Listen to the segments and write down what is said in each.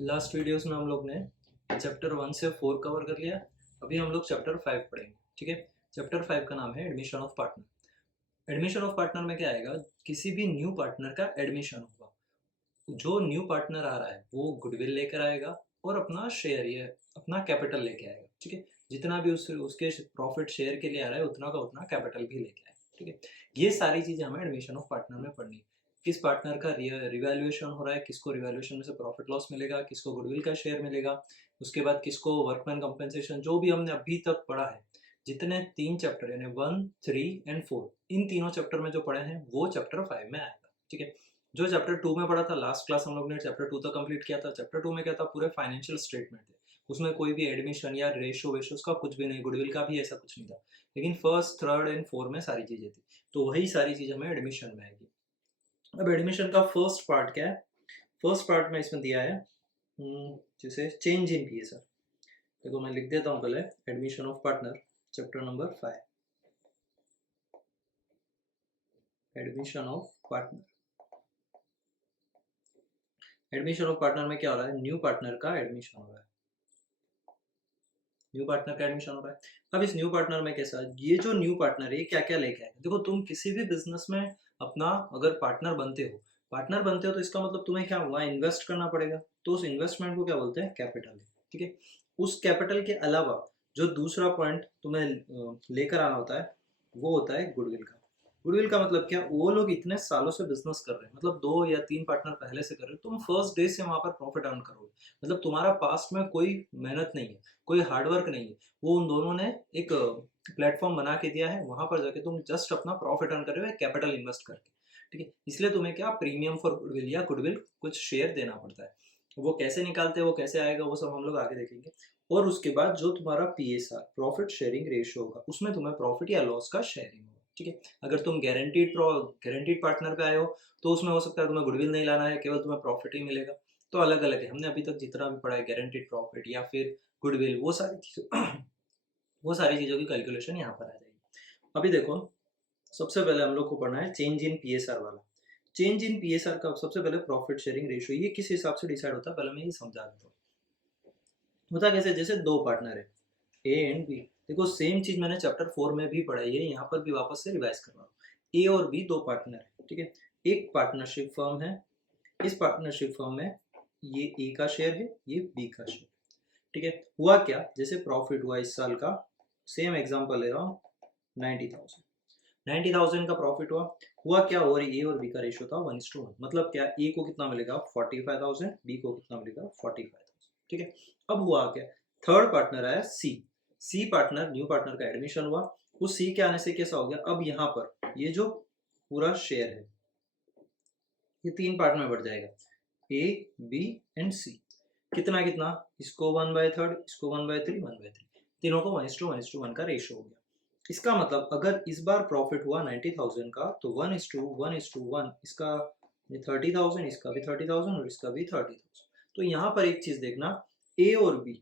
Last videos में हम लोग ने चैप्टर 1 से 4 कवर कर लिया। अभी हम लोग चैप्टर 5 पढ़ेंगे। ठीक है, चैप्टर 5 का नाम है admission of partner. Admission of partner में क्या आएगा, किसी भी न्यू पार्टनर का एडमिशन होगा। जो न्यू पार्टनर आ रहा है वो गुडविल लेकर आएगा और अपना शेयर या अपना कैपिटल लेके आएगा। ठीक है, जितना भी उसके प्रॉफिट शेयर के लिए आ रहा है उतना का उतना कैपिटल भी लेके आएगा। ठीक है, ये सारी चीजें हमें एडमिशन ऑफ पार्टनर में पढ़नी है। किस पार्टनर का रिवैल्यूएशन हो रहा है, किसको रिवैल्यूएशन में से प्रॉफिट लॉस मिलेगा, किसको गुडविल का शेयर मिलेगा, उसके बाद किसको वर्कमैन कंपेंसेशन, जो भी हमने अभी तक पढ़ा है, जितने 3 चैप्टर यानी 1, 3 एंड 4, इन तीनों चैप्टर में जो पढ़े हैं वो चैप्टर 5 में आएगा। ठीक है, जो चैप्टर 2 में पढ़ा था लास्ट क्लास हम लोग ने चैप्टर 2 तक कंप्लीट किया था। चैप्टर 2 में क्या था, पूरे फाइनेंशियल स्टेटमेंट थे, उसमें कोई भी एडमिशन या रेशो वेशो का कुछ भी नहीं, गुडविल का भी ऐसा कुछ नहीं था। लेकिन फर्स्ट, थर्ड एंड 4 में सारी चीजें थी, तो वही सारी चीज हमें एडमिशन में आएगी। अब एडमिशन का फर्स्ट पार्ट क्या है, फर्स्ट पार्ट में इसमें दिया है जैसे चेंज इन पीएसआर। देखो मैं लिख देता हूँ पहले, admission of partner chapter number 5, admission of partner. Admission of partner में क्या हो रहा है, न्यू पार्टनर का एडमिशन हो रहा है। न्यू पार्टनर का एडमिशन हो रहा है। अब इस न्यू पार्टनर में कैसा, ये जो न्यू पार्टनर है क्या क्या लेके आएगा। देखो तुम किसी भी बिजनेस में अपना अगर पार्टनर बनते हो तो इसका मतलब तुम्हें क्या हुआ, इन्वेस्ट करना पड़ेगा। तो उस इन्वेस्टमेंट को क्या बोलते हैं, कैपिटल। ठीक है, उस कैपिटल के अलावा जो दूसरा पॉइंट तुम्हें लेकर आना होता है वो होता है गुडविल का। गुडविल का मतलब क्या, वो लोग इतने सालों से बिजनेस कर रहे हैं, मतलब 2 या 3 पार्टनर पहले से कर रहे हो, तुम फर्स्ट डे से वहां पर प्रॉफिट अर्न करोगे। मतलब तुम्हारा पास्ट में कोई मेहनत नहीं है, कोई हार्डवर्क नहीं है, वो उन दोनों ने एक प्लेटफॉर्म बना के दिया है, वहां पर जाके तुम जस्ट अपना प्रॉफिट अर्न कर रहे हो कैपिटल इन्वेस्ट करके। ठीक है, इसलिए तुम्हें क्या प्रीमियम फॉर गुडविल या गुडविल कुछ शेयर देना पड़ता है। वो कैसे निकालते हैं, वो कैसे आएगा, वो सब हम लोग आगे देखेंगे। और उसके बाद जो तुम्हारा पीएसआर प्रॉफिट शेयरिंग रेशियो होगा, उसमें तुम्हें प्रॉफिट या लॉस का शेयरिंग होगा। ठीक है, अगर तुम गारंटीड पार्टनर पे आए हो तो उसमें हो सकता है तुम्हें गुडविल नहीं लाना है, केवल तुम्हें प्रॉफिट ही मिलेगा। तो अलग अलग है, हमने अभी तक जितना भी पढ़ा है गारंटीड प्रॉफिट या फिर गुडविल, वो सारी चीज़ों वो सारी चीज़ों की कैलकुलेशन यहाँ पर आ जाएगी। अभी देखो, सबसे पहले हम लोग को पढ़ना है चेंज इन पीएसआर वाला। चेंज इन पीएसआर का सबसे पहले प्रॉफिट शेयरिंग रेशियो, ये किस हिसाब से डिसाइड होता है पहले मैं ये समझा देता हूँ। होता कैसे, जैसे 2 पार्टनर है ए एंड बी। देखो सेम चीज मैंने चैप्टर 4 में भी पढ़ाई है, यहाँ पर भी वापस से रिवाइज कर रहा हूँ। ए और बी 2 पार्टनर है। ठीक है, एक पार्टनरशिप फर्म है, इस पार्टनरशिप फर्म में ये ए का शेयर है, ये बी का शेयर। ठीक है, हुआ क्या, जैसे प्रॉफिट हुआ इस साल का, सेम एग्जांपल ले रहा हूँ, 90,000 का प्रॉफिट हुआ क्या, और ए और बी का रेशियो था 1:1। मतलब क्या, ए को कितना मिलेगा 45,000, बी को कितना मिलेगा 45,000। ठीक है, अब हुआ क्या, थर्ड पार्टनर आया सी पार्टनर, न्यू पार्टनर का एडमिशन हुआ। उस सी के आने से कैसा हो गया, अब यहाँ पर ये जो पूरा शेयर है ये 3 पार्ट में बढ़ जाएगा, ए बी एंड सी। कितना कितना, इसको 1/3, इसको 1/3, 1/3, तीनों को 1:1 का रेशियो हो गया। इसका मतलब अगर इस बार प्रॉफिट हुआ 90,000 का तो 1:1:1, इसका 30,000, इसका भी 30,000 और इसका भी 30,000। तो यहाँ पर एक चीज देखना, ए और बी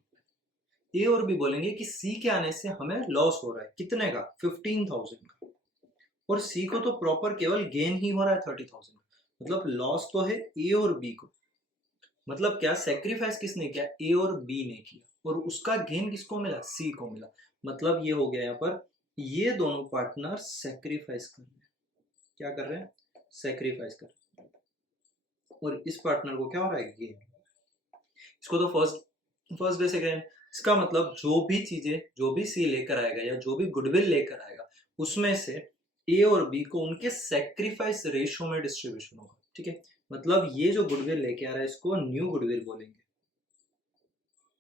ए और बी बोलेंगे कि सी के आने से हमें लॉस हो रहा है, कितने का, 15,000 का। और सी को तो प्रॉपर केवल गेन ही हो रहा है 30,000 का। मतलब लॉस तो है ए और बी को। मतलब क्या, सेक्रीफाइस किसने किया, ए और बी ने किया, और उसका गेन किसको मिला, सी को मिला। मतलब ये हो गया यहाँ पर, ये दोनों पार्टनर सेक्रीफाइस कर रहे हैं। क्या कर रहे हैं, सेक्रीफाइस कर रहे हैं। और इस पार्टनर को क्या हो रहा है, गेन। इसको तो फर्स्ट डे सेकेंड, इसका मतलब जो भी चीजें, जो भी सी लेकर आएगा या जो भी गुडविल लेकर आएगा, उसमें से ए और बी को उनके सेक्रीफाइस रेशियो में डिस्ट्रीब्यूशन होगा। ठीक है, मतलब ये जो गुडविल लेके आ रहा है इसको न्यू गुडविल बोलेंगे।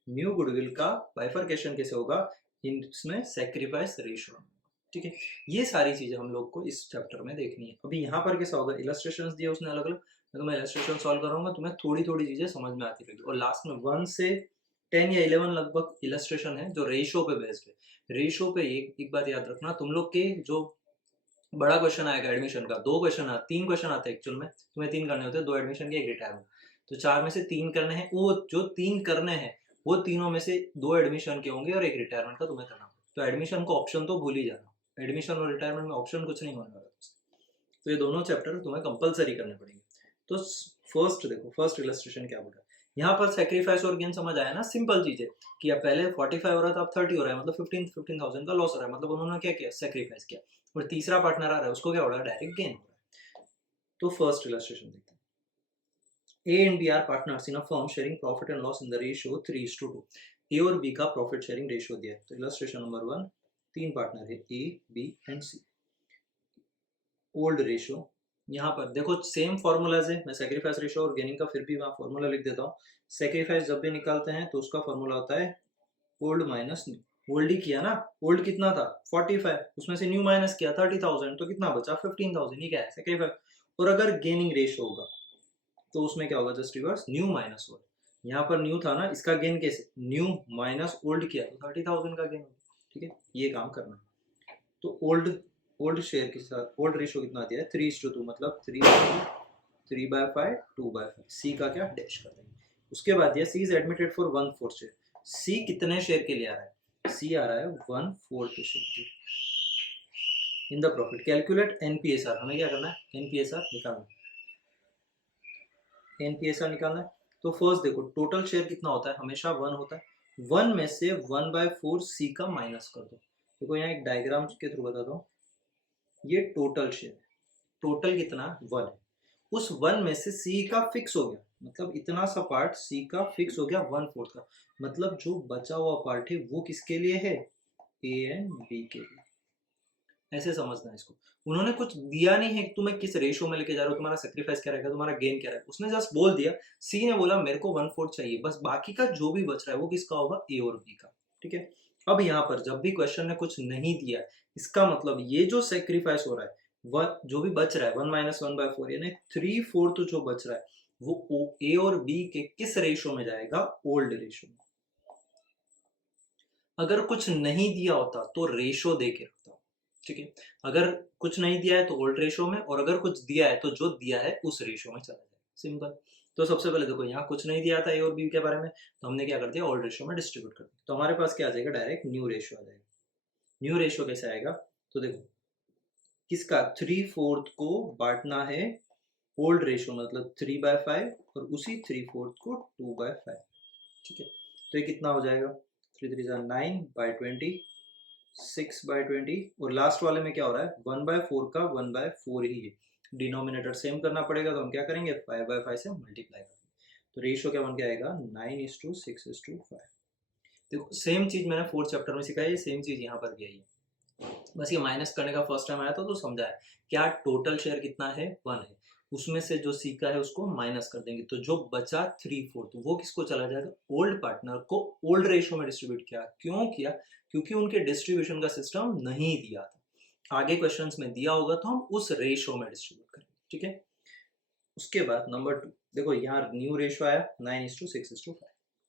न्यू गुडविल का बाइफरकेशन कैसे होगा, इसमें सेक्रीफाइस रेशियो। ठीक है, ये सारी चीजें हम लोग को इस चैप्टर में देखनी है। अभी यहाँ पर कैसा होगा, इलस्ट्रेशंस दिए उसने अलग अलग, तो मैं इलस्ट्रेशन सॉल्व करूंगा, तुम्हें थोड़ी थोड़ी चीजें समझ में आती रहेगी। और लास्ट में 1 से 10 या 11 लगभग इलस्ट्रेशन है जो रेशियो पे बेस्ड है। रेशियो पे एक बात याद रखना, तुम लोग के जो बड़ा क्वेश्चन आएगा एडमिशन का, 3 क्वेश्चन आते हैं एक्चुअल में, तुम्हें 3 करने होते हैं, 2 एडमिशन के, 1 रिटायरमेंट। तो 4 में से 3 करने हैं, वो जो 3 करने हैं वो तीनों में से 2 एडमिशन के होंगे और 1 रिटायरमेंट का तुम्हें करना। तो एडमिशन को ऑप्शन तो भूल ही जाना, एडमिशन और रिटायरमेंट में ऑप्शन कुछ नहीं होने वाला। तो ये दोनों चैप्टर तुम्हें कंपलसरी करने पड़ेंगे। तो फर्स्ट देखो, फर्स्ट इलस्ट्रेशन क्या बोल रहा है, यहाँ पर सेक्रीफाइस और गेन समझ आया ना, सिंपल चीज है कि अब पहले 45 हो रहा था, अब 30 हो रहा है, मतलब 15,000 का लॉस हो रहा है, मतलब उन्होंने क्या किया, सेक्रीफाइस किया। और तीसरा पार्टनर आ रहा है, उसको क्या हो रहा है, डायरेक्ट गेन हो रहा है। तो फर्स्ट इलस्ट्रेशन देखते हैं। A and B are partners in a firm sharing profit and loss in the ratio 3:2। A और B का प्रॉफिट शेयरिंग रेशियो दिया है। तो इलस्ट्रेशन नंबर 1, 3 पार्टनर है A, B and C। Old ratio, यहाँ पर देखो सेम फॉर्मूलाज है, मैं सेक्रीफाइस रेशियो और गेनिंग का फिर भी वहाँ फॉर्मूला लिख देता हूँ। सेक्रीफाइस जब भी निकालते हैं तो उसका फॉर्मूला होता है ओल्ड माइनस न्यू। ओल्ड ही किया ना, ओल्ड कितना था 45, उसमें से न्यू माइनस किया 30,000, तो कितना बचा 15,000, ये क्या है सेक्रीफाइस। और अगर गेनिंग रेशियो होगा तो उसमें क्या होगा, just reverse, new minus old. यहाँ पर न्यू था ना, इसका गेन कैसे, न्यू माइनस ओल्ड किया तो 30,000 का गेन होगा। ठीक है, ये काम करना है। तो ओल्ड शेयर के साथ ओल्ड रेशियो कितना दिया है 3:2, मतलब 3/5 2/5। सी का क्या डैश कर देंगे। उसके बाद दिया सी इज एडमिटेड फॉर 1/4 शेयर। सी कितने शेयर के लिए आ रहा है, सी आ रहा है 1/4 शेयर के इन द प्रॉफिट। कैलकुलेट एनपीएसआर, हमें क्या करना है, एनपीएसआर निकालना है। एनपीएसआर निकालना है तो फर्स्ट देखो टोटल शेयर कितना होता है, हमेशा 1 होता है। 1 में से 1/4 सी का माइनस कर दो। देखो यहाँ एक डायग्राम के थ्रू बताता हूँ, ये टोटल शेयर है, टोटल कितना 1 है, उस 1 में से सी का फिक्स हो गया, मतलब इतना सा पार्ट सी का फिक्स हो गया 1/4 का, मतलब जो बचा हुआ पार्ट है वो किसके लिए है, ए एंड बी के लिए। ऐसे समझना है इसको। उन्होंने कुछ दिया नहीं है कि तुम्हें किस रेशियो में लेके जा रहे हो, तुम्हारा सेक्रीफाइस क्या रहेगा, तुम्हारा गेन क्या रहेगा, उसने जस्ट बोल दिया, सी ने बोला मेरे को 1/4 चाहिए, बस बाकी का जो भी बच रहा है वो किसका होगा, ए और बी का। ठीक है, अब यहाँ पर जब भी क्वेश्चन ने कुछ नहीं दिया, इसका मतलब ये जो सेक्रीफाइस हो रहा है, वह जो भी बच रहा है 1 - 1/4 यानी 3/4 जो बच रहा है वो ए और बी के किस रेशियो में जाएगा, ओल्ड रेशियो में। अगर कुछ नहीं दिया होता तो रेशियो दे के रखता। ठीक है, अगर कुछ नहीं दिया है तो ओल्ड रेशियो में, और अगर कुछ दिया है तो जो दिया है उस रेशियो में चला जाए, सिंपल। तो सबसे पहले देखो यहाँ कुछ नहीं दिया था ए और बी के बारे में, तो हमने क्या कर दिया, ओल्ड रेशियो में डिस्ट्रीब्यूट कर दिया, तो हमारे पास क्या आ जाएगा, डायरेक्ट न्यू रेशियो आ जाएगा। न्यू रेशियो कैसे आएगा, तो देखो किसका 3/4 को बांटना है ओल्ड रेशियो, मतलब 3/5, और उसी 3/4 को 2/5। ठीक है, तो ये कितना हो जाएगा, 3 3 9/20, 6/20, और लास्ट वाले में क्या हो रहा है 1/4 का 1/4 ही है, डिनोमिनेटर सेम करना पड़ेगा, तो हम क्या करेंगे 5/5 से मल्टीप्लाई करेंगे, तो रेशियो क्या बन के आएगा 9:6:5। देखो सेम चीज मैंने 4th चैप्टर में सिखाई है, सेम चीज यहाँ पर भी आई है, बस ये माइनस करने का फर्स्ट टाइम आया था तो समझा है। क्या टोटल शेयर कितना है 1 है, उसमें से जो सी का है उसको माइनस कर देंगे, तो जो बचा 3/4 वो किसको चला जाएगा, ओल्ड पार्टनर को। ओल्ड रेशियो में डिस्ट्रीब्यूट किया, क्यों किया, क्योंकि उनके डिस्ट्रीब्यूशन का सिस्टम नहीं दिया था, आगे क्वेश्चंस में दिया होगा तो हम उस रेशियो में डिस्ट्रीब्यूट करेंगे। ठीक है, उसके बाद नंबर 2 देखो यहाँ न्यू रेशियो आया 9:6:5।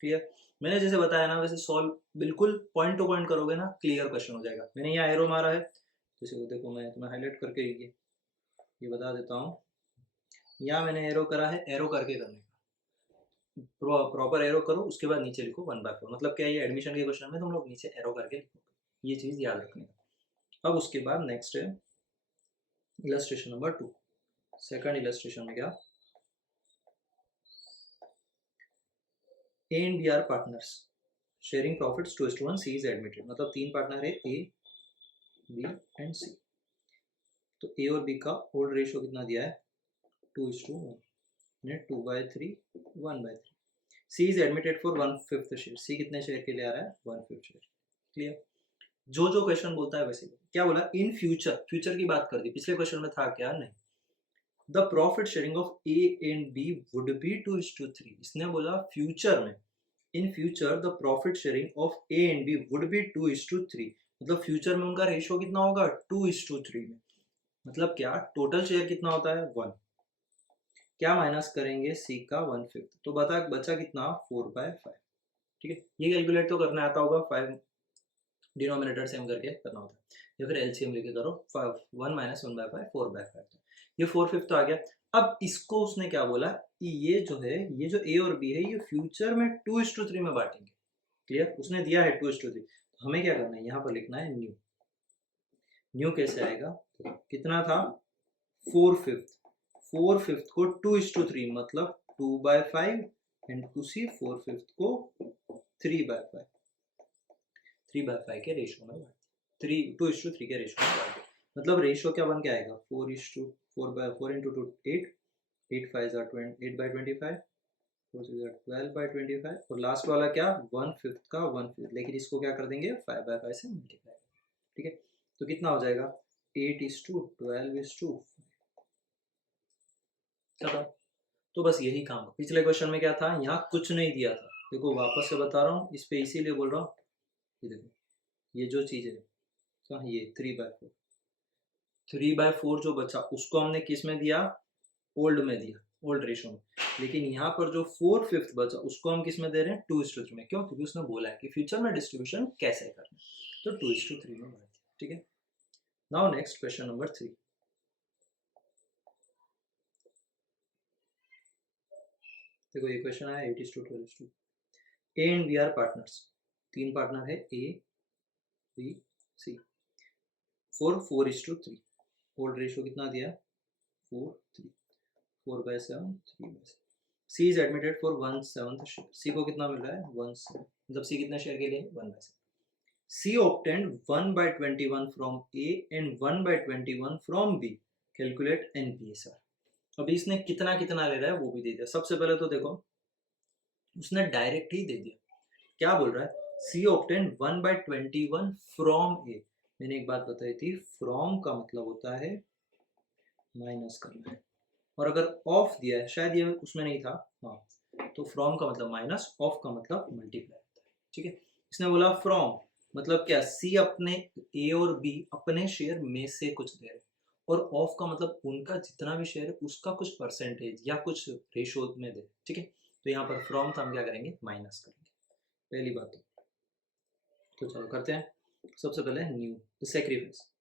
क्लियर, मैंने जैसे बताया ना वैसे सॉल्व बिल्कुल पॉइंट टू पॉइंट करोगे ना, क्लियर क्वेश्चन हो जाएगा। मैंने यहाँ एरो मारा है, जैसे देखो मैं तुम्हें हाईलाइट करके ये बता देता हूँ, यहाँ मैंने एरो करा है, एरो करके करने का, प्रॉपर एरो करो, उसके बाद नीचे लिखो 1/4, मतलब क्या ये एडमिशन के क्वेश्चन में तुम लोग नीचे एरो करके लिखोगे, ये चीज याद रखने का। अब उसके बाद नेक्स्ट है इलस्ट्रेशन नंबर 2। सेकंड इलस्ट्रेशन में क्या, A and B are partners sharing profits 2:1, C is admitted, मतलब 3 पार्टनर है ए बी एंड सी। तो ए और बी का ओल्ड रेशियो कितना दिया है 2:1, 2/3 1/3। सी इज एडमिटेड फॉर 1/5 शेयर, सी कितने शेयर के लिए आ रहा है 1/5 शेयर। क्लियर, जो जो क्वेश्चन बोलता है वैसे क्या बोला, इन फ्यूचर, फ्यूचर की बात कर दी, पिछले क्वेश्चन में था क्या, नहीं, the profit sharing of A and B would be 2:3, इसने बोला फ्यूचर में, in future the profit sharing of A and B would be 2:3, मतलब फ्यूचर में उनका रेशियो कितना होगा 2:3 में, मतलब क्या टोटल शेयर कितना होता है 1, क्या माइनस करेंगे सी का 1/5, तो बचा कितना 4/5। ठीक है, ये कैलकुलेट तो करना आता होगा, 5 डिनोमिनेटर सेम करके करना होता है, या फिर एलसीएम लेके करो, 1 - 1/5 4/5, ये 4/5 तो आ गया। अब इसको उसने क्या बोला, ये जो है, ये जो ए और बी है, ये फ्यूचर में 2:3 में बांटेंगे। क्लियर, उसने दिया है 2:3, तो हमें क्या करना है, यहाँ पर लिखना है न्यू। न्यू कैसे आएगा, कितना था 4/5, 4/5 को 2:3 मतलब 2/5 एंड उसी 4/5 को 3/5 के रेशो में बांट 2:3 के रेशो में बांट। मतलब रेशो क्या बन के आएगा 4:4 into 2 8 8 5 8/25 12/25 और लास्ट वाला क्या 1/5 का 1/5 लेकिन इसको क्या कर देंगे 5/5 से मल्टीप्लाई। ठीक है तो कितना हो जाएगा 8:12 खत्म। तो बस यही काम। पिछले क्वेश्चन में क्या था यहाँ कुछ नहीं दिया था। देखो वापस से बता रहा हूँ इस पे इसीलिए बोल रहा हूँ। ये देखो ये जो चीज है तो ये 3/4 जो बचा उसको हमने किस में दिया ओल्ड में दिया ओल्ड रेशो में। लेकिन यहाँ पर जो 4/5 बचा उसको हम किस में दे रहे हैं 2:3 में। क्यों क्योंकि उसने बोला है कि फ्यूचर में डिस्ट्रीब्यूशन कैसे करना तो 2:3 में बांट दिया। ठीक है नाउ नेक्स्ट क्वेश्चन नंबर 3। देखो ये क्वेश्चन आया 8:12 A and B are partners. 3 partner है A B C for 4:3। Old ratio कितना दिया 4:3 4/7 3/7। C is admitted for 1/7 share. C को कितना मिल रहा है 1/7 मतलब सी कितना शेयर के लिए 1/7। सी obtained 1/21 from A and 1/21 from B. Calculate NPSR। अभी इसने कितना कितना ले रहा है वो भी दे दिया। सबसे पहले तो देखो उसने डायरेक्ट ही दे दिया। क्या बोल रहा है C obtained 1/21 from A। मैंने एक बात बताई थी from का मतलब होता है माइनस करना है और अगर ऑफ दिया है शायद ये उसमें नहीं था हाँ तो फ्रॉम का मतलब माइनस ऑफ का मतलब मल्टीप्लाई होता है। ठीक है इसने बोला फ्रॉम मतलब क्या सी अपने ए और बी अपने शेयर में से कुछ दे रहे और ऑफ का मतलब उनका जितना भी शेयर है उसका कुछ परसेंटेज या कुछ रेशो में दे। ठीक है तो यहाँ पर फ्रॉम का हम क्या करेंगे माइनस करेंगे पहली बात। तो चलो करते हैं। सबसे पहले न्यू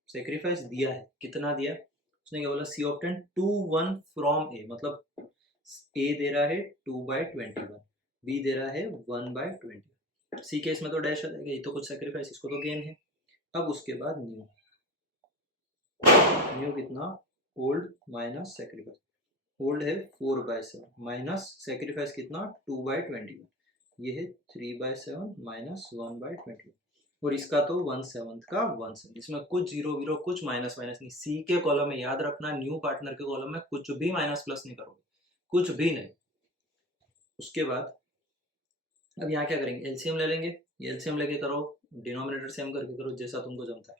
सेक्रीफाइस दिया है कितना दिया उसने क्या बोला सी ऑप्टेन 2/1 फ्रॉम ए मतलब ए दे रहा है 2/21 बी दे रहा है 1/20। सी केस में तो डैश आ जाएगा ये तो कुछ सेक्रीफाइस इसको तो गेन है। अब उसके बाद न्यू कितना ओल्ड माइनस सेक्रीफाइस ओल्ड है 4/7 माइनस सेक्रीफाइस कितना 2/21 ये है 3/7 माइनस 1/21 और इसका तो 1/7 का 1/7। इसमें कुछ जीरो वीरो कुछ माइनस माइनस नहीं। सी के कॉलम में याद रखना न्यू पार्टनर के कॉलम में कुछ भी माइनस प्लस नहीं करोगे कुछ भी नहीं। उसके बाद अब यहाँ क्या करेंगे एलसीएम ले लेंगे। एलसीएम लेके करो डिनोमिनेटर सेम करके करो जैसा तुमको जमता है।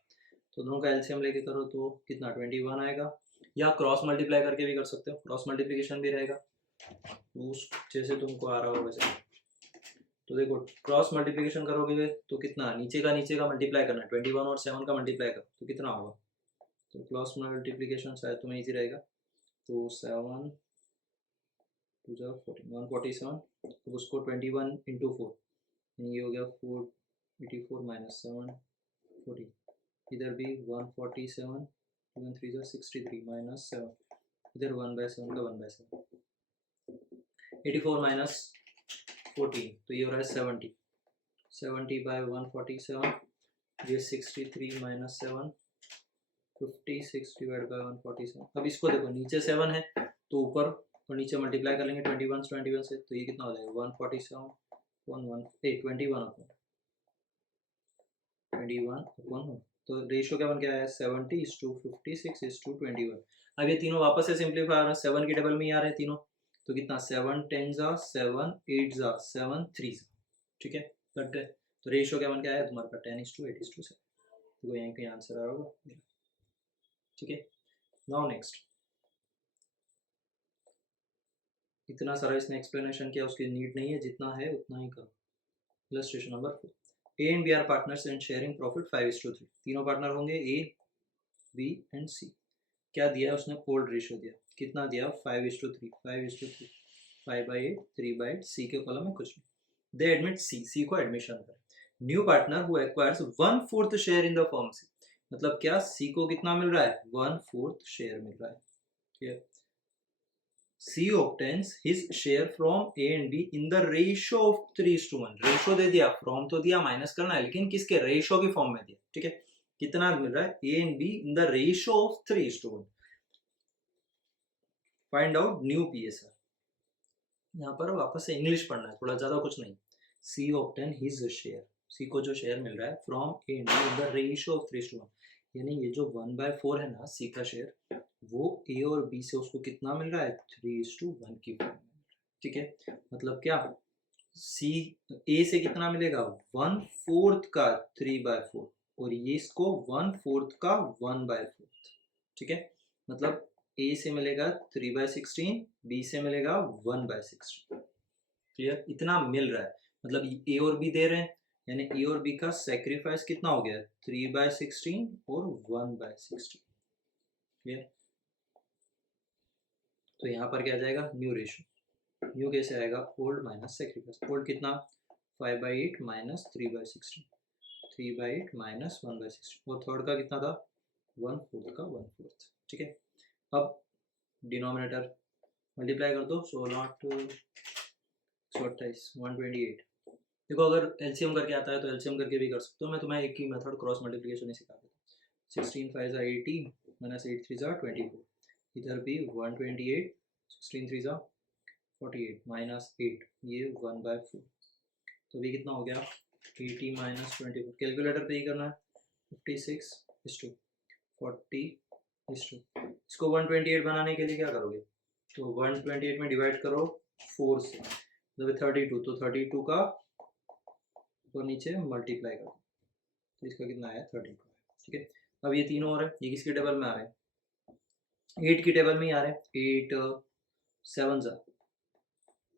तो दोनों का एलसीएम लेके करो तो कितना 21 आएगा या क्रॉस मल्टीप्लाई करके भी कर सकते हो क्रॉस मल्टीप्लीकेशन भी रहेगा जैसे तुमको आ रहा हो वैसे। तो देखो क्रॉस मल्टीप्लिकेशन करोगे तो कितना नीचे का मल्टीप्लाई करना 21 और 7 का मल्टीप्लाई करो तो कितना होगा। तो क्रॉस मल्टीप्लिकेशन शायद तुम्हें इजी रहेगा। तो 7 2 14 147 तो उसको 21 into 4 ये हो गया 484 माइनस 7 40 इधर भी 147 2 3 63 माइनस 7 इधर 1/7 का 1/7 84 माइनस 14 तो ये हो रहा है 70/147 ये 63 माइनस 7 56 डिवाइड बाय 147। अब इसको देखो नीचे 7 है तो ऊपर और नीचे मल्टीप्लाई कर लेंगे 21 से तो ये कितना हो जाएगा 147 21 तो रेशियो क्या बन के आया 70:56:21। अब ये तीनों वापस से सिंप्लीफाई आ रहे हैं 7 के टेबल में ही आ रहे हैं तीनों तो कितना 7 10 7 8 7 3 ठीक है कट गए। तो रेशियो क्या बन के आया तुम्हारे पास 10:8:7 तो यहीं कहीं आंसर आ रहा होगा। ठीक है नाउ नेक्स्ट इतना सारा इसने एक्सप्लेनेशन किया उसकी नीड नहीं है जितना है उतना ही करो। Illustration number 4 A and B are partners and sharing profit 5:3। तीनों पार्टनर होंगे ए बी एंड सी। क्या दिया उसने ओल्ड रेशियो दिया कितना दिया 5:3 5:3 5/8 3/8 सी के कॉलम में कुछ नहीं। दे एडमिट सी को एडमिशन करें। New partner who acquires 1/4 share in the firm C मतलब क्या सी को कितना मिल रहा है 1/4 शेयर मिल रहा है। ठीक है C obtains his share from A and B in the ratio of 3:1। Ratio दे दिया फ्रॉम तो दिया माइनस करना है लेकिन किसके रेशो की फॉर्म में दिया। ठीक है कितना मिल रहा है A and B in the ratio of 3:1। Find out new PSR। यहाँ पर वापस से इंग्लिश पढ़ना है, थोड़ा ज़्यादा कुछ नहीं। सी ऑब्टेन हिज शेयर, सी को जो शेयर मिल रहा है from A and be in the ratio of 3:1, यानी ये जो 1/4 है ना सी का शेयर, वो ए और बी से उसको कितना मिल रहा है 3:1 की फॉर्म में। ठीक है, मतलब क्या, सी ए से कितना मिलेगा 1/4 का 3/4, और ये इसको 1/4 का 1/4। ठीक है, मतलब ए से मिलेगा 3/16, बी से मिलेगा 1/16। क्लियर, इतना मिल रहा है, मतलब ए और बी दे रहे हैं, यानी ए और बी का सेक्रीफाइस कितना हो गया 3/16 और 1/16। क्लियर, तो यहाँ पर क्या आ जाएगा न्यू रेशियो। न्यू कैसे आएगा, ओल्ड माइनस सेक्रीफाइस। ओल्ड कितना 5/8 माइनस 3/16, 3/8 माइनस 1/16, और थर्ड का कितना था 1/4 का 1/4। ठीक है, अब डिनोमिनेटर मल्टीप्लाई कर दो, 128। देखो अगर एलसीएम करके आता है तो एलसीएम करके भी कर सकते हो, मैं तुम्हें एक ही मेथड क्रॉस मल्टीप्लिकेशन ही सिखा देता हूँ। 16 5 80 माइनस 8 3 24, इधर भी 128, 16 3 48 माइनस 8, ये 1/4, तो भी कितना हो गया 80 माइनस 24। कैलकुलेटर पे ही करना है, 56:40:2। इसको 128 बनाने के लिए क्या करोगे, तो 128 में डिवाइड करो 4 से, मतलब 32, तो 32 का ऊपर नीचे मल्टीप्लाई करो, तो इसका कितना आया 32। ठीक है, अब ये तीनों और है, ये किसकी टेबल में आ रहे हैं 8 की टेबल में ही आ रहे हैं। 8 7 जा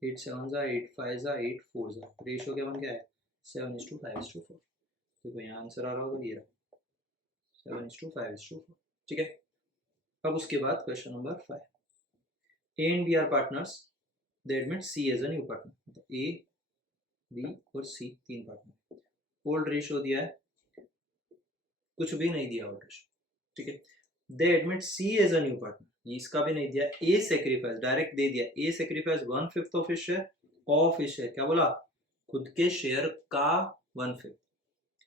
8 7 जा 8 5 जा 8 4 जा, रेशियो क्या बन गया है 7:5:4। देखो यहाँ आंसर आ रहा होगा, ये रहा 7:5:4। ठीक है, अब उसके बाद question number 5, A and B are partners, they admit C as a new partner, मतलब ए बी और सी तीन पार्टनर। ओल्ड रेशियो दिया है, कुछ भी नहीं दिया ओल्ड रेशियो। ठीक है, they admit C as a new partner, इसका भी नहीं दिया। ए सेक्रीफाइस डायरेक्ट दे दिया, A sacrifice 1/5 of his share, of his share क्या बोला, खुद के शेयर का 1/5,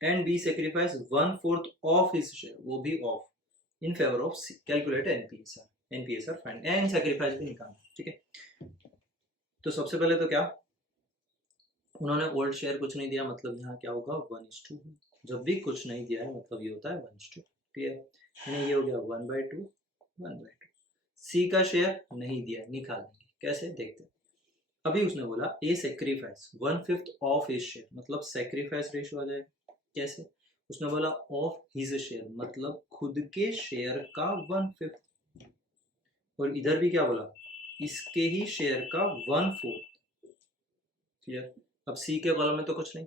and B sacrifice 1/4 of his share, वो भी of, in favour of C. Calculate NPSR, NPSR find, and sacrifice भी निकालना। ठीक है, तो सबसे पहले तो क्या, उन्होंने ओल्ड शेयर कुछ नहीं दिया, मतलब यहाँ क्या होगा 1:2। जब भी कुछ नहीं दिया है मतलब ये होता है 1:2। क्लियर, यानी ये हो गया 1/2 1/2। सी का शेयर नहीं दिया, निकालेंगे कैसे देखते हैं। अभी उसने बोला ए सेक्रीफाइस 1/5 ऑफ हिज शेयर, मतलब सेक्रीफाइस रेशियो आ जाएगा। कैसे, उसने बोला ऑफ हिज शेयर, मतलब खुद के शेयर का 1/5, और इधर भी क्या बोला इसके ही शेयर का 1/4। क्लियर, अब सी के कॉलम में तो कुछ नहीं,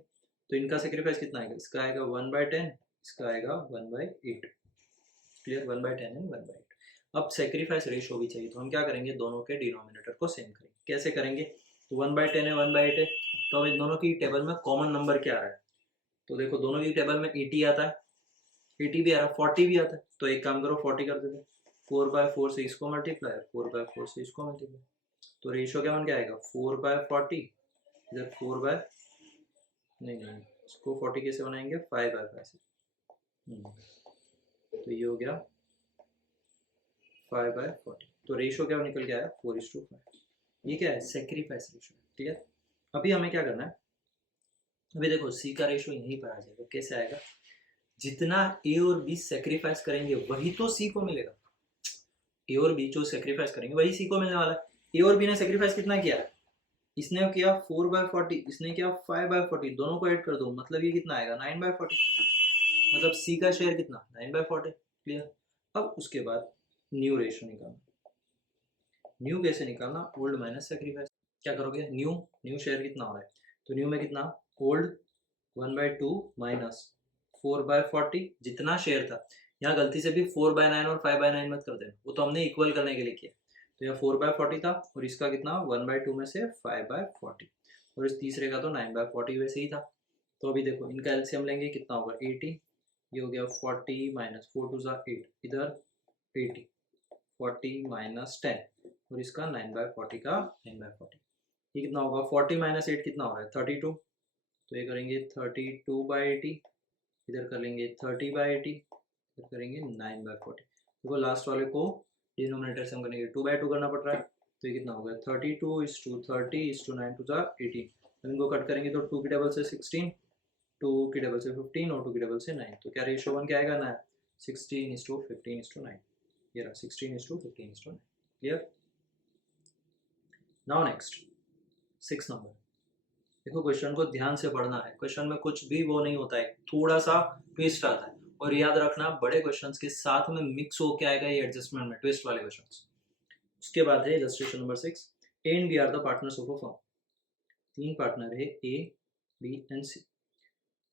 तो इनका सेक्रीफाइस कितना आएगा, इसका आएगा 1/10, इसका आएगा 1/8। Clear, 1/10 and 1/8। अब सेक्रीफाइस रेशियो भी चाहिए, तो हम क्या करेंगे, दोनों के डिनोमिनेटर को सेम करेंगे। कैसे करेंगे, तो 1/10 है 1/8 है, तो अब इन दोनों की टेबल में कॉमन नंबर क्या आ रहा है, तो देखो दोनों की टेबल में 80 आता है, 80 भी आ रहा है, 40 भी आता है, तो एक काम करो 40 कर देते, 4/4 से इसको मल्टीप्लाई, 4/4 से इसको मल्टीप्लाई, तो रेशियो क्या बन के आएगा 4/40, इधर 4 बाय, नहीं नहीं इसको 40 कैसे बनाएंगे 5/5 से, तो ये हो गया 5/40, तो रेशियो क्या निकल के आया 4:5। ये क्या है सेक्रीफाइस रेशियो। ठीक है, अभी हमें क्या करना है, अभी देखो सी का रेशियो यहीं पर आ जाएगा। कैसे आएगा, जितना ए और बी सेक्रीफाइस करेंगे वही तो सी को मिलेगा, ए और बी जो सेक्रीफाइस करेंगे वही सी को मिलने वाला है। ए और बी ने सेक्रीफाइस कितना किया, इसने किया 4/40, इसने किया 5/40, दोनों को ऐड कर दो, मतलब ये कितना आएगा 9/40, मतलब सी का शेयर कितना 9/40। क्लियर, अब उसके बाद न्यू रेशियो निकालना। न्यू कैसे निकालना, ओल्ड माइनस सेक्रीफाइस। क्या करोगे, न्यू न्यू शेयर कितना हो रहा है, तो न्यू में कितना ओल्ड 1/2 माइनस 4/40, जितना शेयर था, यहाँ गलती से भी 4/9 और 5/9 मत कर देना, वो तो हमने इक्वल करने के लिए किया। तो यहाँ 4/40 था, और इसका कितना 1/2 में से 5/40, और इस तीसरे का तो 9/40 वैसे ही था। तो अभी देखो इनका एलसीएम लेंगे, कितना होगा 80, ये हो गया 40 माइनस 4 2 8, इधर 80, 40 माइनस 10, और इसका 9/40 का 9/40, ये कितना होगा 40 माइनस 8 कितना हो रहा है 32, तो ये करेंगे 32/80, इधर कर लेंगे 30/80, इधर करेंगे 9/40। देखो लास्ट वाले को डिनोमिनेटर से हम करेंगे 2/2 करना पड़ रहा है, तो ये कितना हो गया 32:30:9 टू ज़ा 18। अब इनको कट करेंगे तो 2 की टेबल से 16, 2 की टेबल से 15 और 2 की टेबल से 9, तो क्या रेशियो बन के आएगा ना 16:15:9। ये रहा 16:15:9। क्लियर। Now next 6 number. देखो क्वेश्चन को ध्यान से पढ़ना है, क्वेश्चन में कुछ भी वो नहीं होता है, थोड़ा सा ट्विस्ट आता है, और याद रखना बड़े क्वेश्चंस के साथ में मिक्स होके आएगा ये एडजस्टमेंट में, ट्विस्ट वाले क्वेश्चंस। उसके बाद है illustration number 6। A and B are the partners of a firm. 3 partner है ए, बी एंड सी।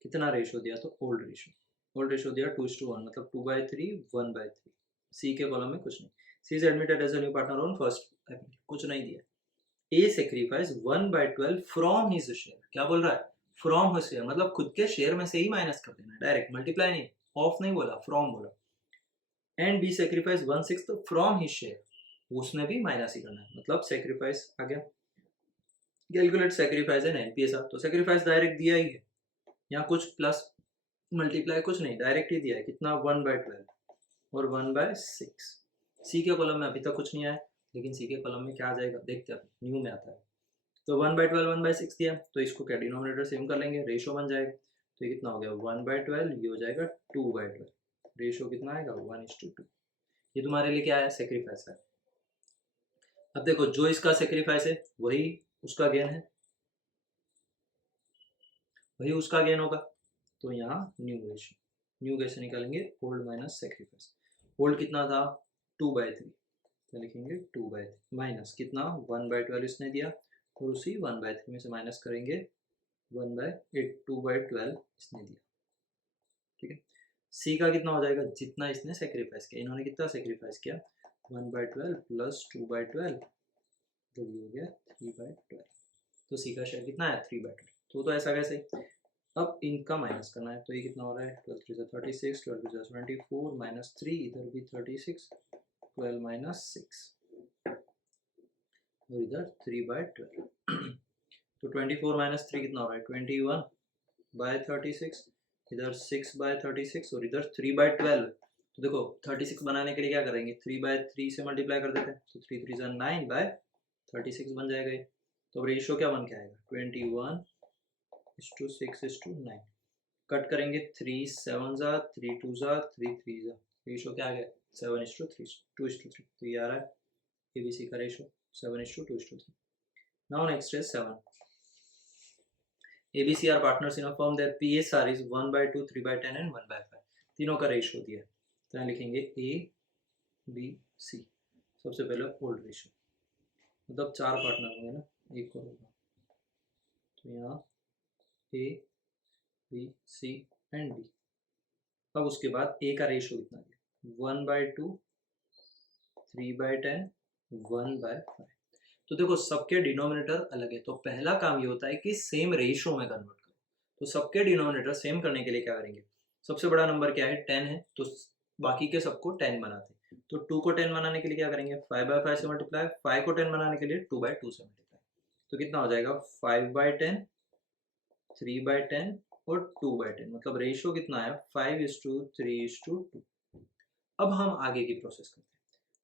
कितना रेशियो दिया, तो ओल्ड रेशियो दिया 2:1, मतलब 2/3 1/3। सी के कॉलम में कुछ नहीं। C is admitted as a new partner on first, कुछ नहीं दिया। A sacrifice 1/12 from his share. क्या बोल रहा है, फ्रॉम हिज शेयर, मतलब खुद के शेयर में से ही माइनस कर देना, डायरेक्ट मल्टीप्लाई नहीं, ऑफ नहीं बोला, फ्रॉम बोला। And B sacrifice 1/6 from his share, उसने भी माइनस ही करना है, मतलब सेक्रीफाइस आ गया। Calculate sacrifice and NPS. तो सेक्रीफाइस डायरेक्ट दिया ही है, यहाँ कुछ प्लस मल्टीप्लाई कुछ नहीं, डायरेक्ट ही दिया है, कितना 1/12 और 1/6। सी के कॉलम में अभी तक कुछ नहीं आया, लेकिन सी के कॉलम में क्या आ जाएगा देखते हैं, न्यू में आता है। तो 1/12 1/6 दिया, तो इसको क्या डिनोमिनेटर सेम कर लेंगे, रेशियो बन जाएगा। तो ये कितना हो गया 1/12, ये हो जाएगा 2/12, रेशियो कितना आएगा 1:2। ये तुम्हारे लिए क्या है, सेक्रीफाइस है। अब देखो जो इसका सेक्रीफाइस है वही उसका गेन है, वही उसका गेन होगा। तो यहाँ न्यू रेशियो, न्यू कैसे निकालेंगे, ओल्ड माइनस सेक्रीफाइस। ओल्ड कितना था 2/3, तो लिखेंगे 2/3 माइनस कितना 1/12 इसने दिया, और उसी 1/3 में से माइनस करेंगे 1/8, 2/12 इसने दिया। ठीक है। सी का कितना हो जाएगा, जितना इसने सेक्रीफाइस किया, इन्होंने कितना सेक्रीफाइस किया 1/12 प्लस 2/12, तो ये हो गया 3/12। तो सी का शेयर कितना है 3/12। तो ऐसा कैसे, अब इनका माइनस करना है, तो ये कितना हो रहा है 12 3 36, 12 3 24 माइनस 3, इधर भी 36, 12 माइनस 6 और इधर 3/12। तो 24 माइनस 3 कितना हो रहा है 21/36, इधर 6/36 और इधर 3/12। तो देखो 36 बनाने के लिए क्या करेंगे, 3/3 से मल्टीप्लाई कर देते हैं, तो 3 3 9/36 बन जाएगा ये। तो रेशियो क्या बन के आएगा 21:6:9। कट करेंगे 3 7 जा 3 2 जा 3 3 जा, रेशियो क्या आ गया 7:3 2:3। तो ये आ रहा है एबीसी का ratio 7:2:3। Now next is 7। ABC are partners in a firm, their PSR is 1/2 3/10 and 1/5। तीनों का रेशियो दिया है, तो यहाँ लिखेंगे A B C। सबसे पहले ओल्ड रेशियो, मतलब 4 पार्टनर होंगे ना, एक और होगा, तो यहाँ A B C and D। अब उसके बाद A का रेशियो कितना दिया 1/2 3/10 1/5। तो देखो सबके डिनोमिनेटर अलग है, तो पहला काम ये होता है कि सेम रेशियो में कन्वर्ट करो। तो सबके डिनोमिनेटर सेम करने के लिए क्या करेंगे, सबसे बड़ा नंबर क्या है 10 है, तो बाकी के सबको 10 बनाते हैं। तो 2 को 10 बनाने के लिए क्या करेंगे 5/5 से मल्टीप्लाई, 5 को 10 बनाने के लिए 2/2 से मल्टीप्लाई। तो कितना हो जाएगा 5/10 3/10 और 2/10, मतलब रेशियो कितना है 5:3:2। अब हम आगे की प्रोसेस करते हैं।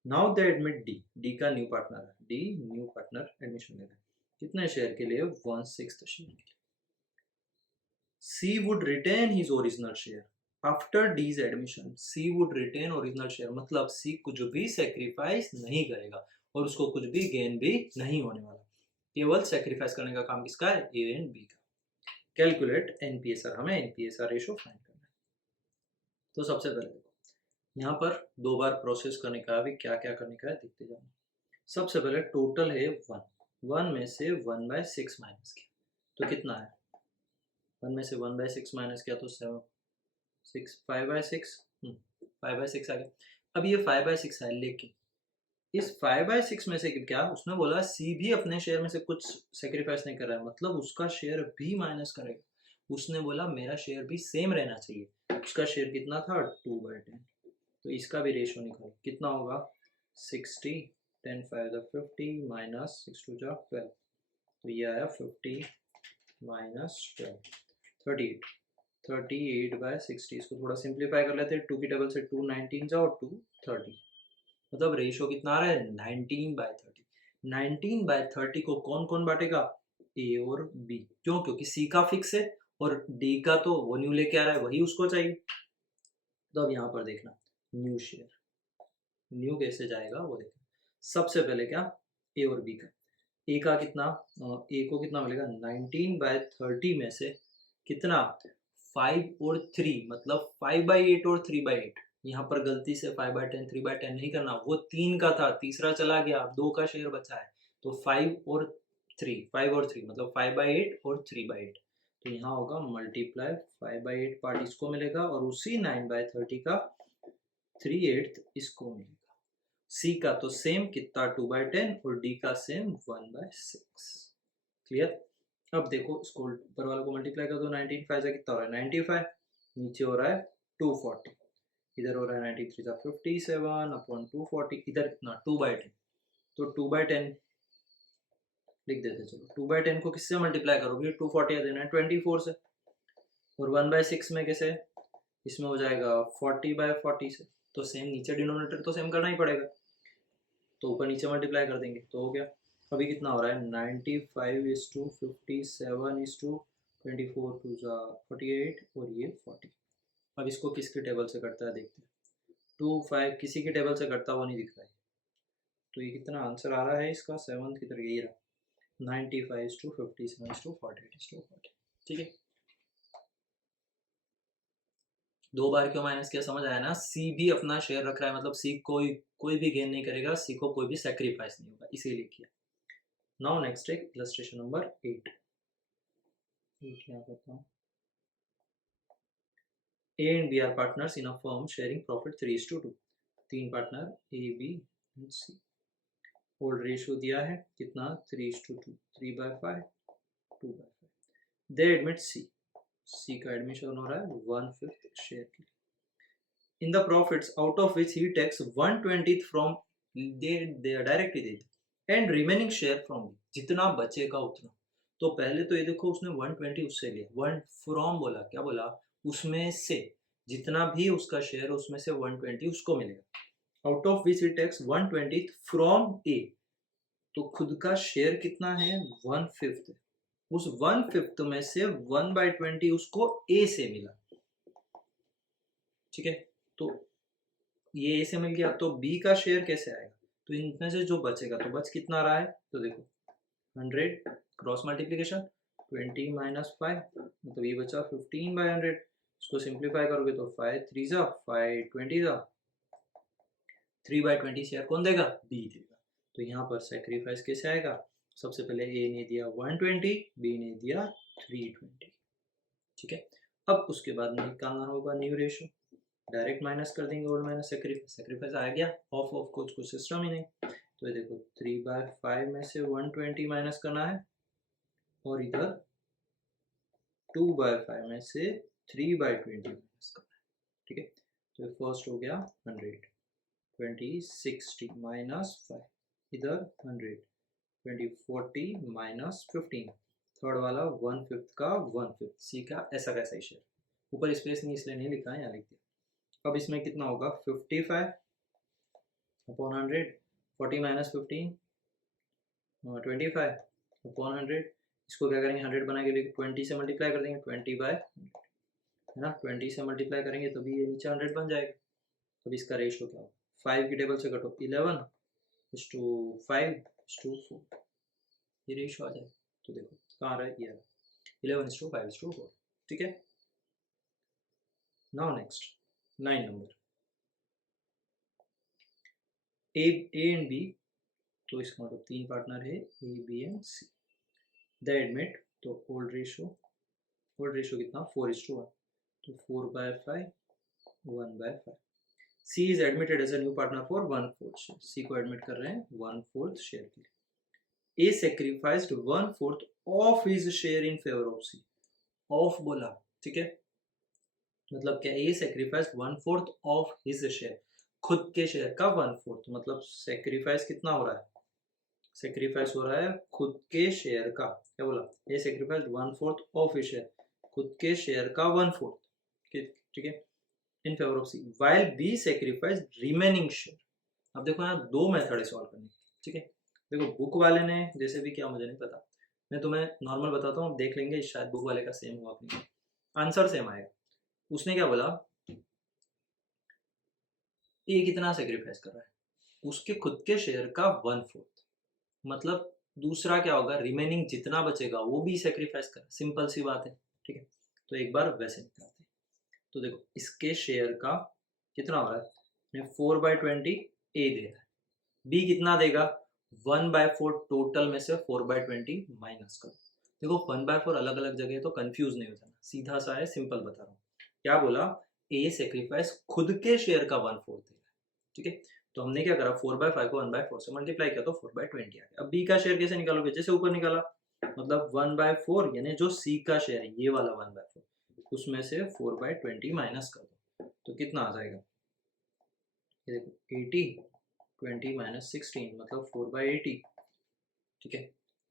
Now they admit D, D का न्यू पार्टनर है, डी न्यू पार्टनर एडमिशन ले रहा है, कितने शेयर के लिए 1/6 शेयर के लिए। C would retain his original share after these admission, C would retain original share, मतलब सी कुछ भी सेक्रीफाइस नहीं करेगा और उसको कुछ भी गेन भी नहीं होने वाला, केवल सेक्रीफाइस करने का काम किसका है ए एंड बी का। कैलकुलेट एनपीएसआर, हमें एनपीएसआर रेशियो फाइंड करना है। तो सबसे पहले देखो यहाँ पर 2 बार प्रोसेस करने का, अभी क्या क्या करने का है देखते जाना। सबसे पहले टोटल है 1 में से 1/6 माइनस किया, तो कितना है 1 में से 1/6 माइनस किया तो 7 6 5/6 5/6 आ गया। अब ये 5/6 है, लेकिन इस 5/6 में से क्या उसने बोला सी भी अपने शेयर में से कुछ सेक्रीफाइस नहीं कर रहा है, मतलब उसका शेयर भी माइनस करेगा। उसने बोला मेरा शेयर भी सेम रहना चाहिए, उसका शेयर कितना था 2/10, तो इसका भी रेशियो निकालो कितना होगा 60 10 5 50 माइनस 6 2 12, तो ये आया 50 माइनस 12 38 38/60। इसको थोड़ा सिंप्लीफाई कर लेते हैं, 2 की टेबल से 2 19 जाओ 2 30, मतलब रेशियो कितना आ रहा है 19/30। 19/30 को कौन कौन बांटेगा, ए और बी। क्यों? क्योंकि सी का फिक्स है और डी का तो वो न्यू लेके आ रहा है, वही उसको चाहिए। तो अब यहाँ पर देखना न्यू शेयर, न्यू कैसे जाएगा वो देखना। सबसे पहले क्या, ए और बी का, ए का कितना, ए को कितना मिलेगा 19/30 में से कितना 5 और 3, मतलब 5/8 और 3/8। यहाँ पर गलती से 5/10 3/10 नहीं करना, वो 3 का था, तीसरा चला गया, अब 2 का शेयर बचा है। तो 5 और 3 मतलब 5/8 और 3/8। तो यहाँ होगा मल्टीप्लाई 5/8 पार्ट इसको मिलेगा और उसी 9/30 का 3/8 इसको मिलेगा। सी का तो सेम कितना 2/10 और डी का सेम 1/6। क्लियर? अब देखो इसको ऊपर वाले को मल्टीप्लाई कर दो, 19 5 से कितना हो रहा है 95, नीचे हो रहा है 240, इधर हो रहा है 93 था 57 अपॉन 240, इधर कितना 2/10, तो 2/10 लिख देते। चलो 2/10 को किससे मल्टीप्लाई करोगे, 240 आ देना है 24 से, और 1/6 में कैसे, इसमें हो जाएगा 40/40 से। तो सेम नीचे डिनोमिनेटर तो सेम करना ही पड़ेगा, तो ऊपर नीचे मल्टीप्लाई कर देंगे तो हो गया। अभी कितना हो रहा है 95:57 और ये 40। अब इसको किसके टेबल से करता है देखते हैं। 25 किसी की टेबल से करता हुआ नहीं दिख रहा है, तो ये कितना आंसर आ रहा है इसका 7 की तरह, ये रहा 95:57:48:40। ठीक है, 2 बार क्यों माइनस किया समझ आया ना। सी भी अपना शेयर रख रहा है, मतलब सी कोई भी गेन नहीं करेगा, सी को कोई भी सेक्रीफाइस नहीं होगा, इसीलिए किया। नाउ नेक्स्ट एक इलस्ट्रेशन नंबर 8 क्या करता हूँ। A and B are partners in a firm sharing profit 3:2। 3 partner A, B and C। Old ratio दिया है कितना 3:2, 3/5, 2/5। दे एडमिट C का एडमिशन हो रहा है 1/5 शेयर के लिए। In the profits out of which he takes 1/20 from, they directly देते, एंड रिमेनिंग शेयर फ्रॉम, जितना बचेगा उतना। तो पहले तो ये देखो उसने 120 उससे लिया, 1 फ्रॉम बोला, क्या बोला, उसमें से, जितना भी उसका शेयर उसमें से 120 उसको मिलेगा। Out of which he takes 1/20 from A, तो खुद का शेयर कितना है 1/5, उस 1/5 में से 1/20 उसको ए से मिला। ठीक है, तो ये ए से मिल गया, तो बी का शेयर कैसे आएगा, तो इनमें से जो बचेगा, तो बच कितना रहा है, तो देखो 100 क्रॉस मल्टीप्लीकेशन 20 - 5, मतलब ये बचा 15/100। इसको सिंप्लीफाई करोगे तो 5 3 जा 5 20 जा 3/20 शेयर कौन देगा, बी देगा। तो यहाँ पर सेक्रीफाइस कैसे आएगा, सबसे पहले ए ने दिया 120, बी ने दिया 320। ठीक है, अब उसके बाद निकालना होगा न्यू रेशियो, डायरेक्ट माइनस कर देंगे, ओल्ड माइनस सेक्रीफाइस, सेक्रीफाइस आ गया, ऑफ कुछ सिस्टम ही नहीं। तो ये देखो 3/5 में से 120 माइनस करना है, और इधर 2/5 में से 3/20 माइनस करना है। ठीक है, तो फर्स्ट हो गया 100, 20 60 माइनस 5, इधर 100, 20 40 माइनस 15, थर्ड वाला 1/5 का 1/5, सी का ऐसा कैसा ही शेयर, ऊपर स्पेस नहीं इसलिए नहीं लिखा है, यहाँ लिख दिया। अब इसमें कितना होगा 55 अपॉन 100, 40 माइनस 15 25 अपॉन 100। इसको क्या करेंगे 100 बना के 20 से मल्टीप्लाई कर देंगे, 20/100 है ना, 20 से मल्टीप्लाई करेंगे तभी ये नीचे 100 बन जाएगा। अब इसका रेशियो क्या होगा, 5 की टेबल से कटो 11:5:4, ये रेशियो आ जाएगा। तो देखो कहाँ रहा है, ये 11:5:4। ठीक है, now next 9 number, A and B, तो इसका मतलब 3 पार्टनर है A B and C. The admit, तो ओल्ड रेशियो कितना 4:1, तो 4/5 1/5। C is admitted as a new partner for 1/4 share। C को एडमिट कर रहे हैं 1/4 शेयर के लिए। A sacrificed 1/4 of his share in favor of C। Of बोला, ठीक है, मतलब क्या, A sacrificed 1/4 of his share, खुद के शेयर का 1/4, मतलब सेक्रीफाइस कितना हो रहा है, सेक्रीफाइस हो रहा है खुद के शेयर का, क्या बोला, A sacrificed 1/4 of his share, खुद के शेयर का 1/4, ठीक है, in favor of C, while B sacrificed remaining share। अब देखो यहाँ दो मेथड है सॉल्व करने की, ठीक है, देखो बुक वाले ने जैसे भी किया मुझे नहीं पता, मैं तुम्हें नॉर्मल बताता हूँ, देख लेंगे शायद बुक वाले का सेम हुआ अपनी, आंसर सेम आएगा। उसने क्या बोला, ये कितना सेक्रीफाइस कर रहा है, उसके खुद के शेयर का 1/4, मतलब दूसरा क्या होगा, रिमेनिंग जितना बचेगा वो भी सेक्रीफाइस कर, सिंपल सी बात है। ठीक है, तो एक बार वैसे निकालते हैं। तो देखो इसके शेयर का कितना हो रहा है, 4/20 ए दे रहा है, बी कितना देगा 1/4, टोटल में से 4/20 माइनस करो। देखो 1/4 अलग अलग जगह है तो कंफ्यूज नहीं हो जाना, सीधा सा है, सिंपल बता रहा हूँ। क्या बोला, ए सेक्रीफाइस खुद के शेयर का 1/4 देगा। ठीक है, तो हमने क्या करा, 4/5 को 1/4 से मल्टीप्लाई किया तो 4/20 आ गया। अब बी का शेयर कैसे निकालोगे, जैसे ऊपर निकाला, मतलब 1/4 यानी जो सी का शेयर है ये वाला 1/4, उसमें से 4/20 माइनस कर दो तो कितना आ जाएगा, ये देखो 80, 20 माइनस 16 मतलब 4/80। ठीक है,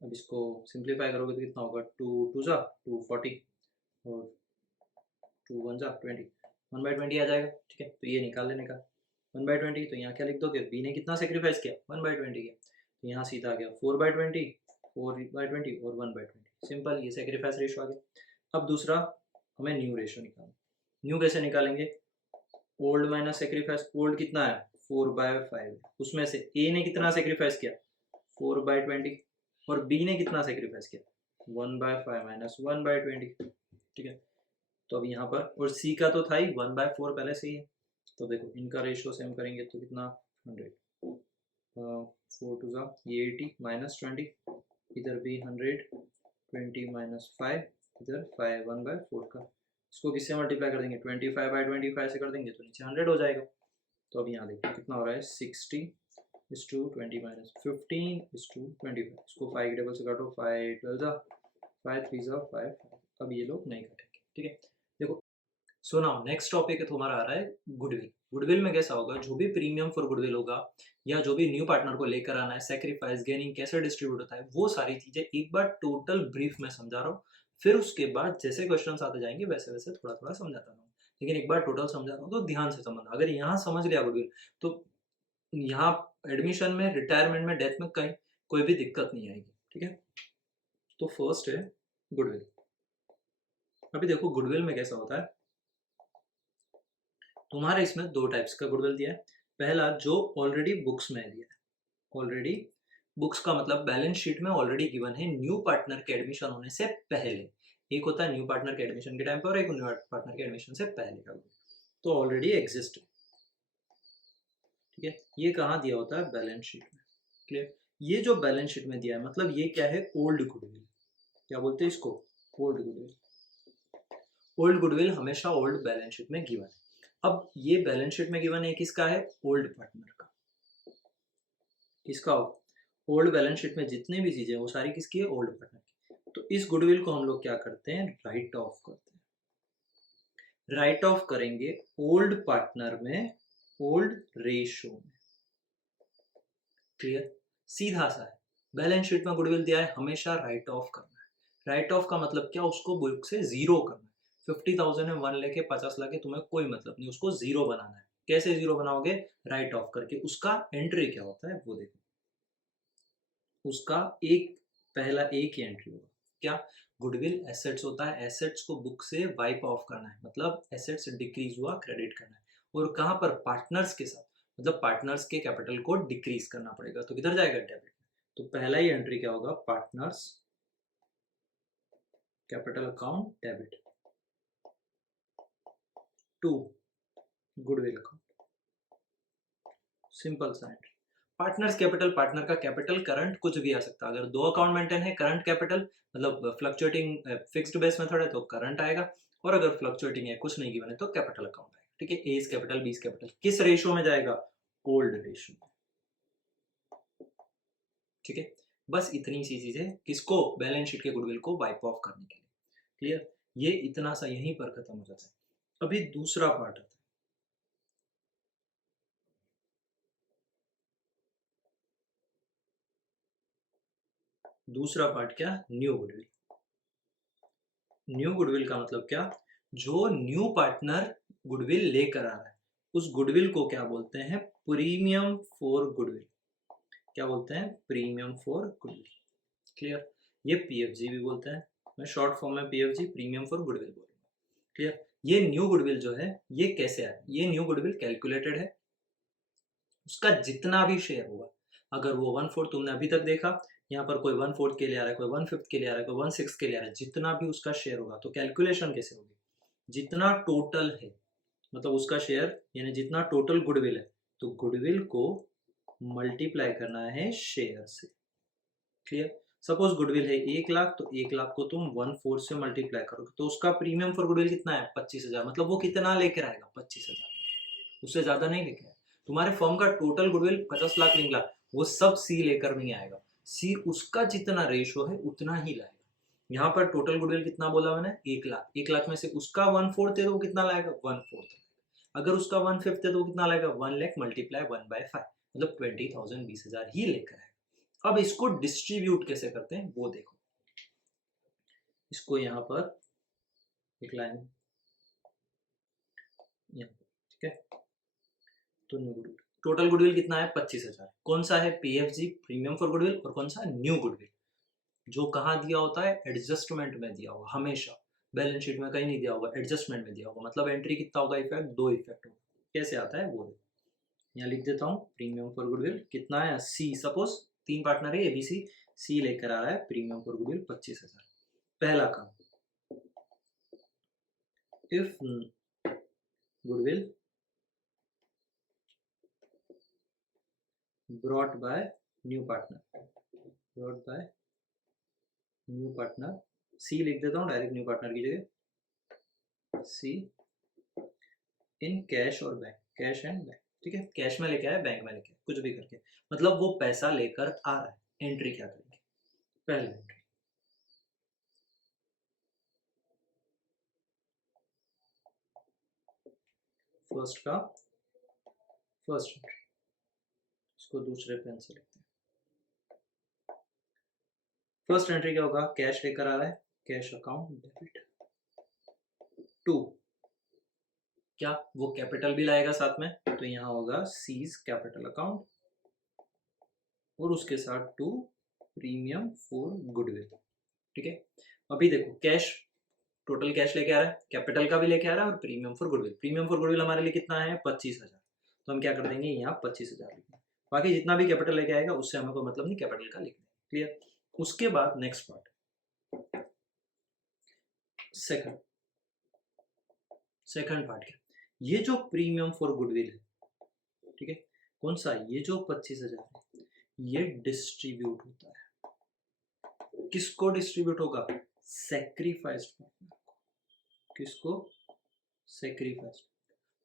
अब इसको सिंप्लीफाई करोगे तो कितना होगा, 2 2 जा 240 और 2 1 जा 20, 1/20 आ जाएगा। ठीक है, तो ये निकाल लेने का 1/20, तो यहाँ क्या लिख दोगे, बी ने कितना सेक्रीफाइस किया 1/20 किया, तो यहाँ सीधा आ गया 4/20, 4/20 और 1/20, सिंपल, ये सेक्रीफाइस रेशो आ गया। अब दूसरा हमें न्यू रेशो निकालना, न्यू कैसे निकालेंगे, ओल्ड माइनस सेक्रीफाइस, ओल्ड कितना है 4/5, उसमें से ए ने कितना सेक्रीफाइस किया 4/20 और बी ने कितना सेक्रीफाइस किया 1/5 माइनस 1/20। ठीक है, तो अब यहाँ पर, और सी का तो था ही 1/4 पहले से ही है, तो देखो इनका रेशियो सेम करेंगे तो कितना 100, 4 2 जा ये 80 माइनस 20, इधर भी 100, 20 माइनस 5, इधर 5 1/4 का, इसको किससे मल्टीप्लाई कर देंगे 25/25 से कर देंगे तो नीचे 100 हो जाएगा। तो अब यहाँ देखिए कितना हो रहा है 60:20 माइनस 15:25, इसको 5 टेबल से काटो, 5 12 जा 5 3 जा 5, अब ये लोग नहीं कटेंगे। ठीक है, देखो सो नाउ नेक्स्ट टॉपिक है तुम्हारा आ रहा है गुडविल। गुडविल में कैसा होगा, जो भी प्रीमियम फॉर गुडविल होगा या जो भी न्यू पार्टनर को लेकर आना है, सेक्रीफाइस गेनिंग कैसे डिस्ट्रीब्यूट होता है, वो सारी चीजें एक बार टोटल ब्रीफ में समझा रहा हूँ, फिर उसके बाद जैसे क्वेश्चन आते जाएंगे वैसे वैसे थोड़ा थोड़ा समझाता रहूँ, लेकिन एक बार टोटल समझा रहा हूँ तो ध्यान से समझना। अगर यहाँ समझ लिया गुडविल तो यहाँ एडमिशन में, रिटायरमेंट में, डेथ में कहीं कोई भी दिक्कत नहीं आएगी। ठीक है, तो फर्स्ट है गुडविल। अभी देखो गुडविल में कैसा होता है, तुम्हारे इसमें दो टाइप्स का गुडविल दिया है। पहला जो ऑलरेडी बुक्स में दिया है, ऑलरेडी बुक्स का मतलब बैलेंस शीट में ऑलरेडी गिवन है न्यू पार्टनर के एडमिशन होने से पहले, एक होता है न्यू पार्टनर के एडमिशन के टाइम पर और एक न्यू पार्टनर के एडमिशन से पहले का, तो ऑलरेडी एग्जिस्ट है। ठीक है, ये कहाँ दिया होता है, बैलेंस शीट में। क्लियर, ये जो बैलेंस शीट में दिया है मतलब ये क्या है, ओल्ड गुडविल, क्या बोलते हैं इसको, ओल्ड गुडविल। ओल्ड गुडविल हमेशा ओल्ड बैलेंस शीट में गिवन है। अब ये बैलेंस शीट में गिवन है किसका है, ओल्ड पार्टनर का, किसका हो, ओल्ड बैलेंस शीट में जितने भी चीजें वो सारी किसकी है, ओल्ड पार्टनर की। तो इस गुडविल को हम लोग क्या करते हैं, राइट ऑफ करते हैं। राइट ऑफ करेंगे ओल्ड पार्टनर में, ओल्ड रेशो में। क्लियर, सीधा सा है, बैलेंस शीट में गुडविल दिया है हमेशा राइट ऑफ करना है। राइट ऑफ का मतलब क्या, उसको बुक से जीरो करना है। 50,000 में 1 लेके 50 लाके तुम्हें कोई मतलब नहीं, उसको जीरो बनाना है। कैसे जीरो बनाओगे, राइट ऑफ करके। उसका एंट्री क्या होता है वो देखो, उसका एक पहला एक ही एंट्री होगा, क्या, गुडविल एसेट्स होता है, एसेट्स को बुक से वाइप ऑफ करना है, मतलब एसेट्स डिक्रीज हुआ क्रेडिट करना है, और कहाँ पर, पार्टनर्स के साथ, मतलब पार्टनर्स के कैपिटल को डिक्रीज करना पड़ेगा, तो किधर जाएगा, डेबिट में। तो पहला ही एंट्री क्या होगा, partners capital account debit, to goodwill account, simple सा एंट्री। पार्टनर्स कैपिटल, पार्टनर का कैपिटल करंट कुछ भी आ सकता है, अगर दो अकाउंट मेंटेन है, करंट कैपिटल मतलब फ्लक्चुएटिंग फिक्स्ड बेस मेथड है तो करंट आएगा, और अगर फ्लक्चुएटिंग है कुछ नहीं गिवन है तो कैपिटल अकाउंट आएगा। ठीक है, A is capital, B is capital, किस रेशियो में जाएगा, ओल्ड रेशियो में। ठीक है, बस इतनी सी चीजें किसको, बैलेंस शीट के गुडविल को वाइप ऑफ करने के लिए। क्लियर, ये इतना सा यहीं पर खत्म हो जाता है। अभी दूसरा पार्ट आता है, दूसरा पार्ट क्या, न्यू गुडविल। न्यू गुडविल का मतलब क्या, जो न्यू पार्टनर गुडविल लेकर आ रहा है उस गुडविल को क्या बोलते हैं, प्रीमियम फॉर गुडविल। क्या बोलते हैं, प्रीमियम फॉर गुडविल। क्लियर, ये पीएफजी भी बोलते हैं, मैं शॉर्ट फॉर्म में पीएफजी प्रीमियम फॉर गुडविल बोलूंगा। क्लियर, ये न्यू गुडविल जो है ये कैसे आया, ये न्यू गुडविल कैलकुलेटेड है, उसका जितना भी शेयर हुआ, अगर वो 1/4 तुमने अभी तक देखा, यहाँ पर कोई 1/4 के लिए आ रहा है, कोई 1/5 के लिए आ रहा है, कोई 1/6 के लिए आ रहा है, जितना भी उसका शेयर होगा, तो कैलकुलेशन कैसे होगी, जितना टोटल है, मतलब उसका शेयर यानी जितना टोटल गुडविल है, तो गुडविल को मल्टीप्लाई करना है शेयर से। क्लियर, सपोज गुडविल है 1 लाख, तो 1 लाख को तुम 1/4 से मल्टीप्लाई करोगे, तो उसका प्रीमियम फॉर गुडविल कितना है, 25,000। मतलब वो कितना लेकर आएगा, 25,000, उससे ज्यादा नहीं लेके आएगा। तुम्हारे फर्म का टोटल गुडविल 50 लाख निकला, वो सब सी लेकर नहीं आएगा, सी उसका जितना रेशो है उतना ही लाएगा। यहाँ पर टोटल गुडविल कितना बोला मैंने, 1 लाख, 1 लाख में से उसका 1/4 है तो वो कितना लाएगा, 1/4। अगर उसका 1/5 है तो कितना लाएगा, 1 लाख मल्टीप्लाई 1/5, मतलब 20,000, 20,000 ही लेकर आएगा। अब इसको डिस्ट्रीब्यूट कैसे करते हैं वो देखो, इसको यहाँ पर एक लाइन, ठीक है, तो न्यू गुडविल, टोटल गुडविल कितना है, 25,000। कौन सा है, पीएफजी प्रीमियम फॉर गुडविल, और कौन सा, न्यू गुडविल, जो कहाँ दिया होता है, एडजस्टमेंट में दिया होगा हमेशा, बैलेंस शीट में कहीं नहीं दिया होगा, एडजस्टमेंट में दिया होगा। मतलब एंट्री कितना होगा, इफेक्ट 2 इफेक्ट होगा। कैसे आता है वो यहाँ लिख देता हूँ, प्रीमियम फॉर गुडविल कितना है, सी, सपोज 3 पार्टनर है एबीसी, सी लेकर आ रहा है प्रीमियम फॉर गुडविल 25,000। पहला काम, if goodwill brought by new partner, brought by new partner, सी लिख देता हूँ डायरेक्ट न्यू पार्टनर की जगह, सी इन कैश और बैंक, कैश एंड बैंक, ठीक है, कैश में लेके आया, बैंक में लेके आया, कुछ भी करके, मतलब वो पैसा लेकर आ रहा है। एंट्री क्या करेंगे, पहले एंट्री, फर्स्ट का फर्स्ट एंट्री, इसको दूसरे पेन से लिखते हैं। फर्स्ट एंट्री क्या होगा, कैश लेकर आ रहा है, कैश अकाउंट डेबिट। 2, क्या वो कैपिटल भी लाएगा साथ में, तो यहाँ होगा सीज कैपिटल अकाउंट, और उसके साथ 2 प्रीमियम फॉर गुडविल। ठीक है, अभी देखो कैश, टोटल कैश लेके आ रहा है, कैपिटल का भी लेके आ रहा है, और premium for goodwill, premium for goodwill हमारे लिए कितना है, 25,000। तो हम क्या कर देंगे, यहाँ 25,000 लिखना, बाकी जितना भी कैपिटल लेके आएगा उससे हमें कोई मतलब नहीं, कैपिटल का लिखना। क्लियर, उसके बाद नेक्स्ट पार्ट, सेकंड पार्ट क्या, ये जो प्रीमियम फॉर गुडविल है, ठीक है, कौन सा, ये जो 25,000 है, ये डिस्ट्रीब्यूट होता है, किसको डिस्ट्रीब्यूट होगा, सैक्रिफाइस्ड पार्टनर, किसको, सैक्रिफाइस्ड,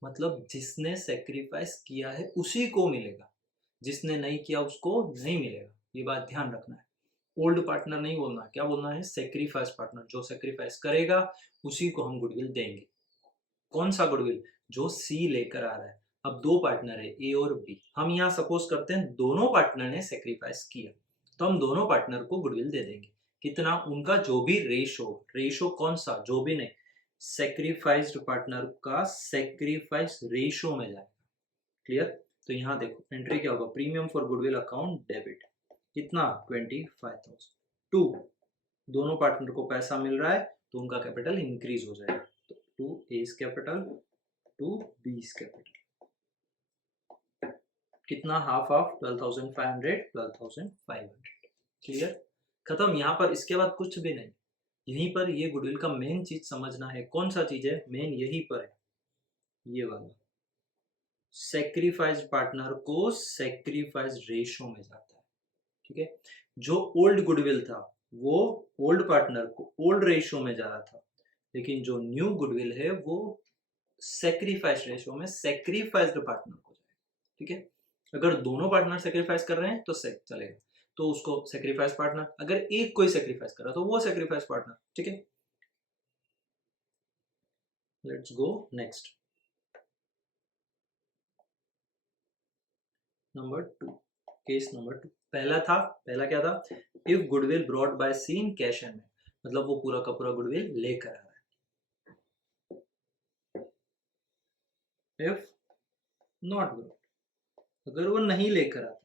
मतलब जिसने सैक्रिफाइस किया है उसी को मिलेगा, जिसने नहीं किया उसको नहीं मिलेगा, ये बात ध्यान रखना है। ओल्ड पार्टनर नहीं बोलना, क्या बोलना है, सैक्रिफाइस पार्टनर, जो सैक्रिफाइस करेगा उसी को हम गुडविल देंगे। कौन सा गुडविल, जो सी लेकर आ रहा है। अब 2 पार्टनर है ए और बी, हम यहाँ सपोज करते हैं दोनों पार्टनर ने सैक्रिफाइस किया, तो हम दोनों पार्टनर को गुडविल दे देंगे। कितना, उनका जो भी रेशो कौन सा, जो भी नहीं, सैक्रिफाइस्ड पार्टनर का सैक्रिफाइस रेशो में जाएगा। क्लियर, तो यहाँ देखो एंट्री क्या होगा, premium for goodwill account debit, कितना, 25,000। 2, दोनों पार्टनर को पैसा मिल रहा है तो उनका कैपिटल इंक्रीज हो जाएगा, तो 2 एस कैपिटल 2 बीस कैपिटल, कितना, हाफ ऑफ 12,500, 12,500। क्लियर, खत्म। यहाँ पर इसके बाद कुछ भी नहीं, यहीं पर ये गुडविल का मेन चीज समझना है। कौन सा चीज है मेन, यहीं पर है, ये वाला, सैक्रिफाइस पार्टनर को सैक्रिफाइस रेशो में जाता है। ठीक है, जो ओल्ड गुडविल था वो ओल्ड पार्टनर को ओल्ड रेशो में जा रहा था, लेकिन जो न्यू गुडविल है वो सैक्रिफाइस रेशो में सैक्रिफाइस्ड पार्टनर को जाएगा। ठीक है, अगर दोनों पार्टनर सैक्रिफाइस कर रहे हैं तो चलेगा, तो उसको सैक्रिफाइस पार्टनर, अगर एक कोई सैक्रिफाइस कर रहा है तो वो सैक्रिफाइस पार्टनर। ठीक है, let's go next, number 2, case number 2। पहला क्या था, if goodwill brought by C in cash and bank, मतलब वो पूरा का पूरा गुडविल लेकर आ रहा है। इफ नॉट ब्रॉट, अगर वो नहीं लेकर आता,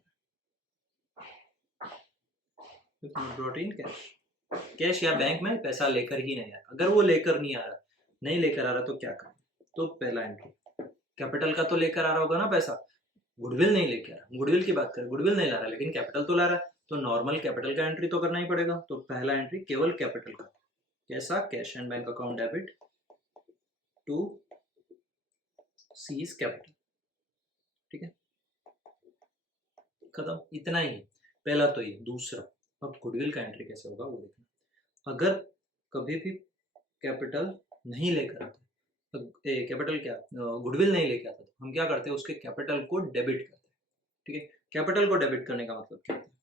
ब्रॉट इन कैश, कैश या बैंक में पैसा लेकर ही नहीं आया। अगर वो लेकर नहीं आ रहा, नहीं लेकर आ रहा तो क्या करें? तो पहला एंट्री कैपिटल का तो लेकर आ रहा होगा ना पैसा, गुडविल नहीं लेके आ रहा। गुडविल की बात करें, गुडविल नहीं ला रहा लेकिन कैपिटल तो ला रहा है, तो नॉर्मल कैपिटल का एंट्री तो करना ही पड़ेगा। तो पहला एंट्री केवल कैपिटल का, कैसा? Cash and bank account debit to C's capital, ठीक है, खत्म, इतना ही। पहला तो ये। दूसरा, अब गुडविल का एंट्री कैसे होगा वो देखना। अगर कभी भी कैपिटल नहीं लेकर आता, कैपिटल क्या, गुडविल नहीं लेके आता, तो हम क्या करते हैं, उसके कैपिटल को डेबिट करते हैं, ठीक है। कैपिटल को डेबिट करने का मतलब क्या होता है?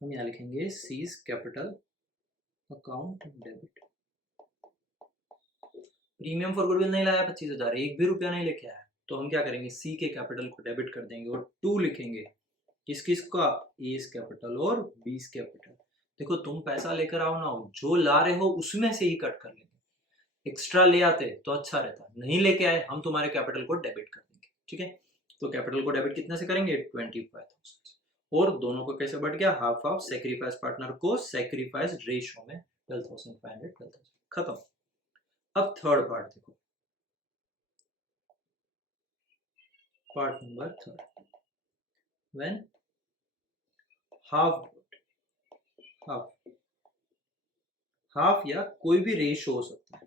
हम यहाँ लिखेंगे seize capital account debit. Premium for goodwill नहीं लाया 25,000, एक भी रुपया नहीं लेके आया, तो हम क्या करेंगे, सी के कैपिटल को डेबिट कर देंगे और 2 लिखेंगे। किस किस का? एस कैपिटल और बीस कैपिटल। देखो तुम पैसा लेकर आओ ना, जो ला रहे हो उसमें से ही कट कर लेंगे। एक्स्ट्रा ले आते तो अच्छा रहता, नहीं लेके आए, हम तुम्हारे कैपिटल को डेबिट कर देंगे, ठीक है। तो कैपिटल को डेबिट कितना से करेंगे? 25,000। और दोनों को कैसे बढ़ गया? Half half. सेक्रीफाइस पार्टनर को सेक्रीफाइस रेशियो में 12,500, 12,000, खत्म। अब थर्ड पार्ट देखो, part number third, when half half half या कोई भी रेशियो हो सकता है,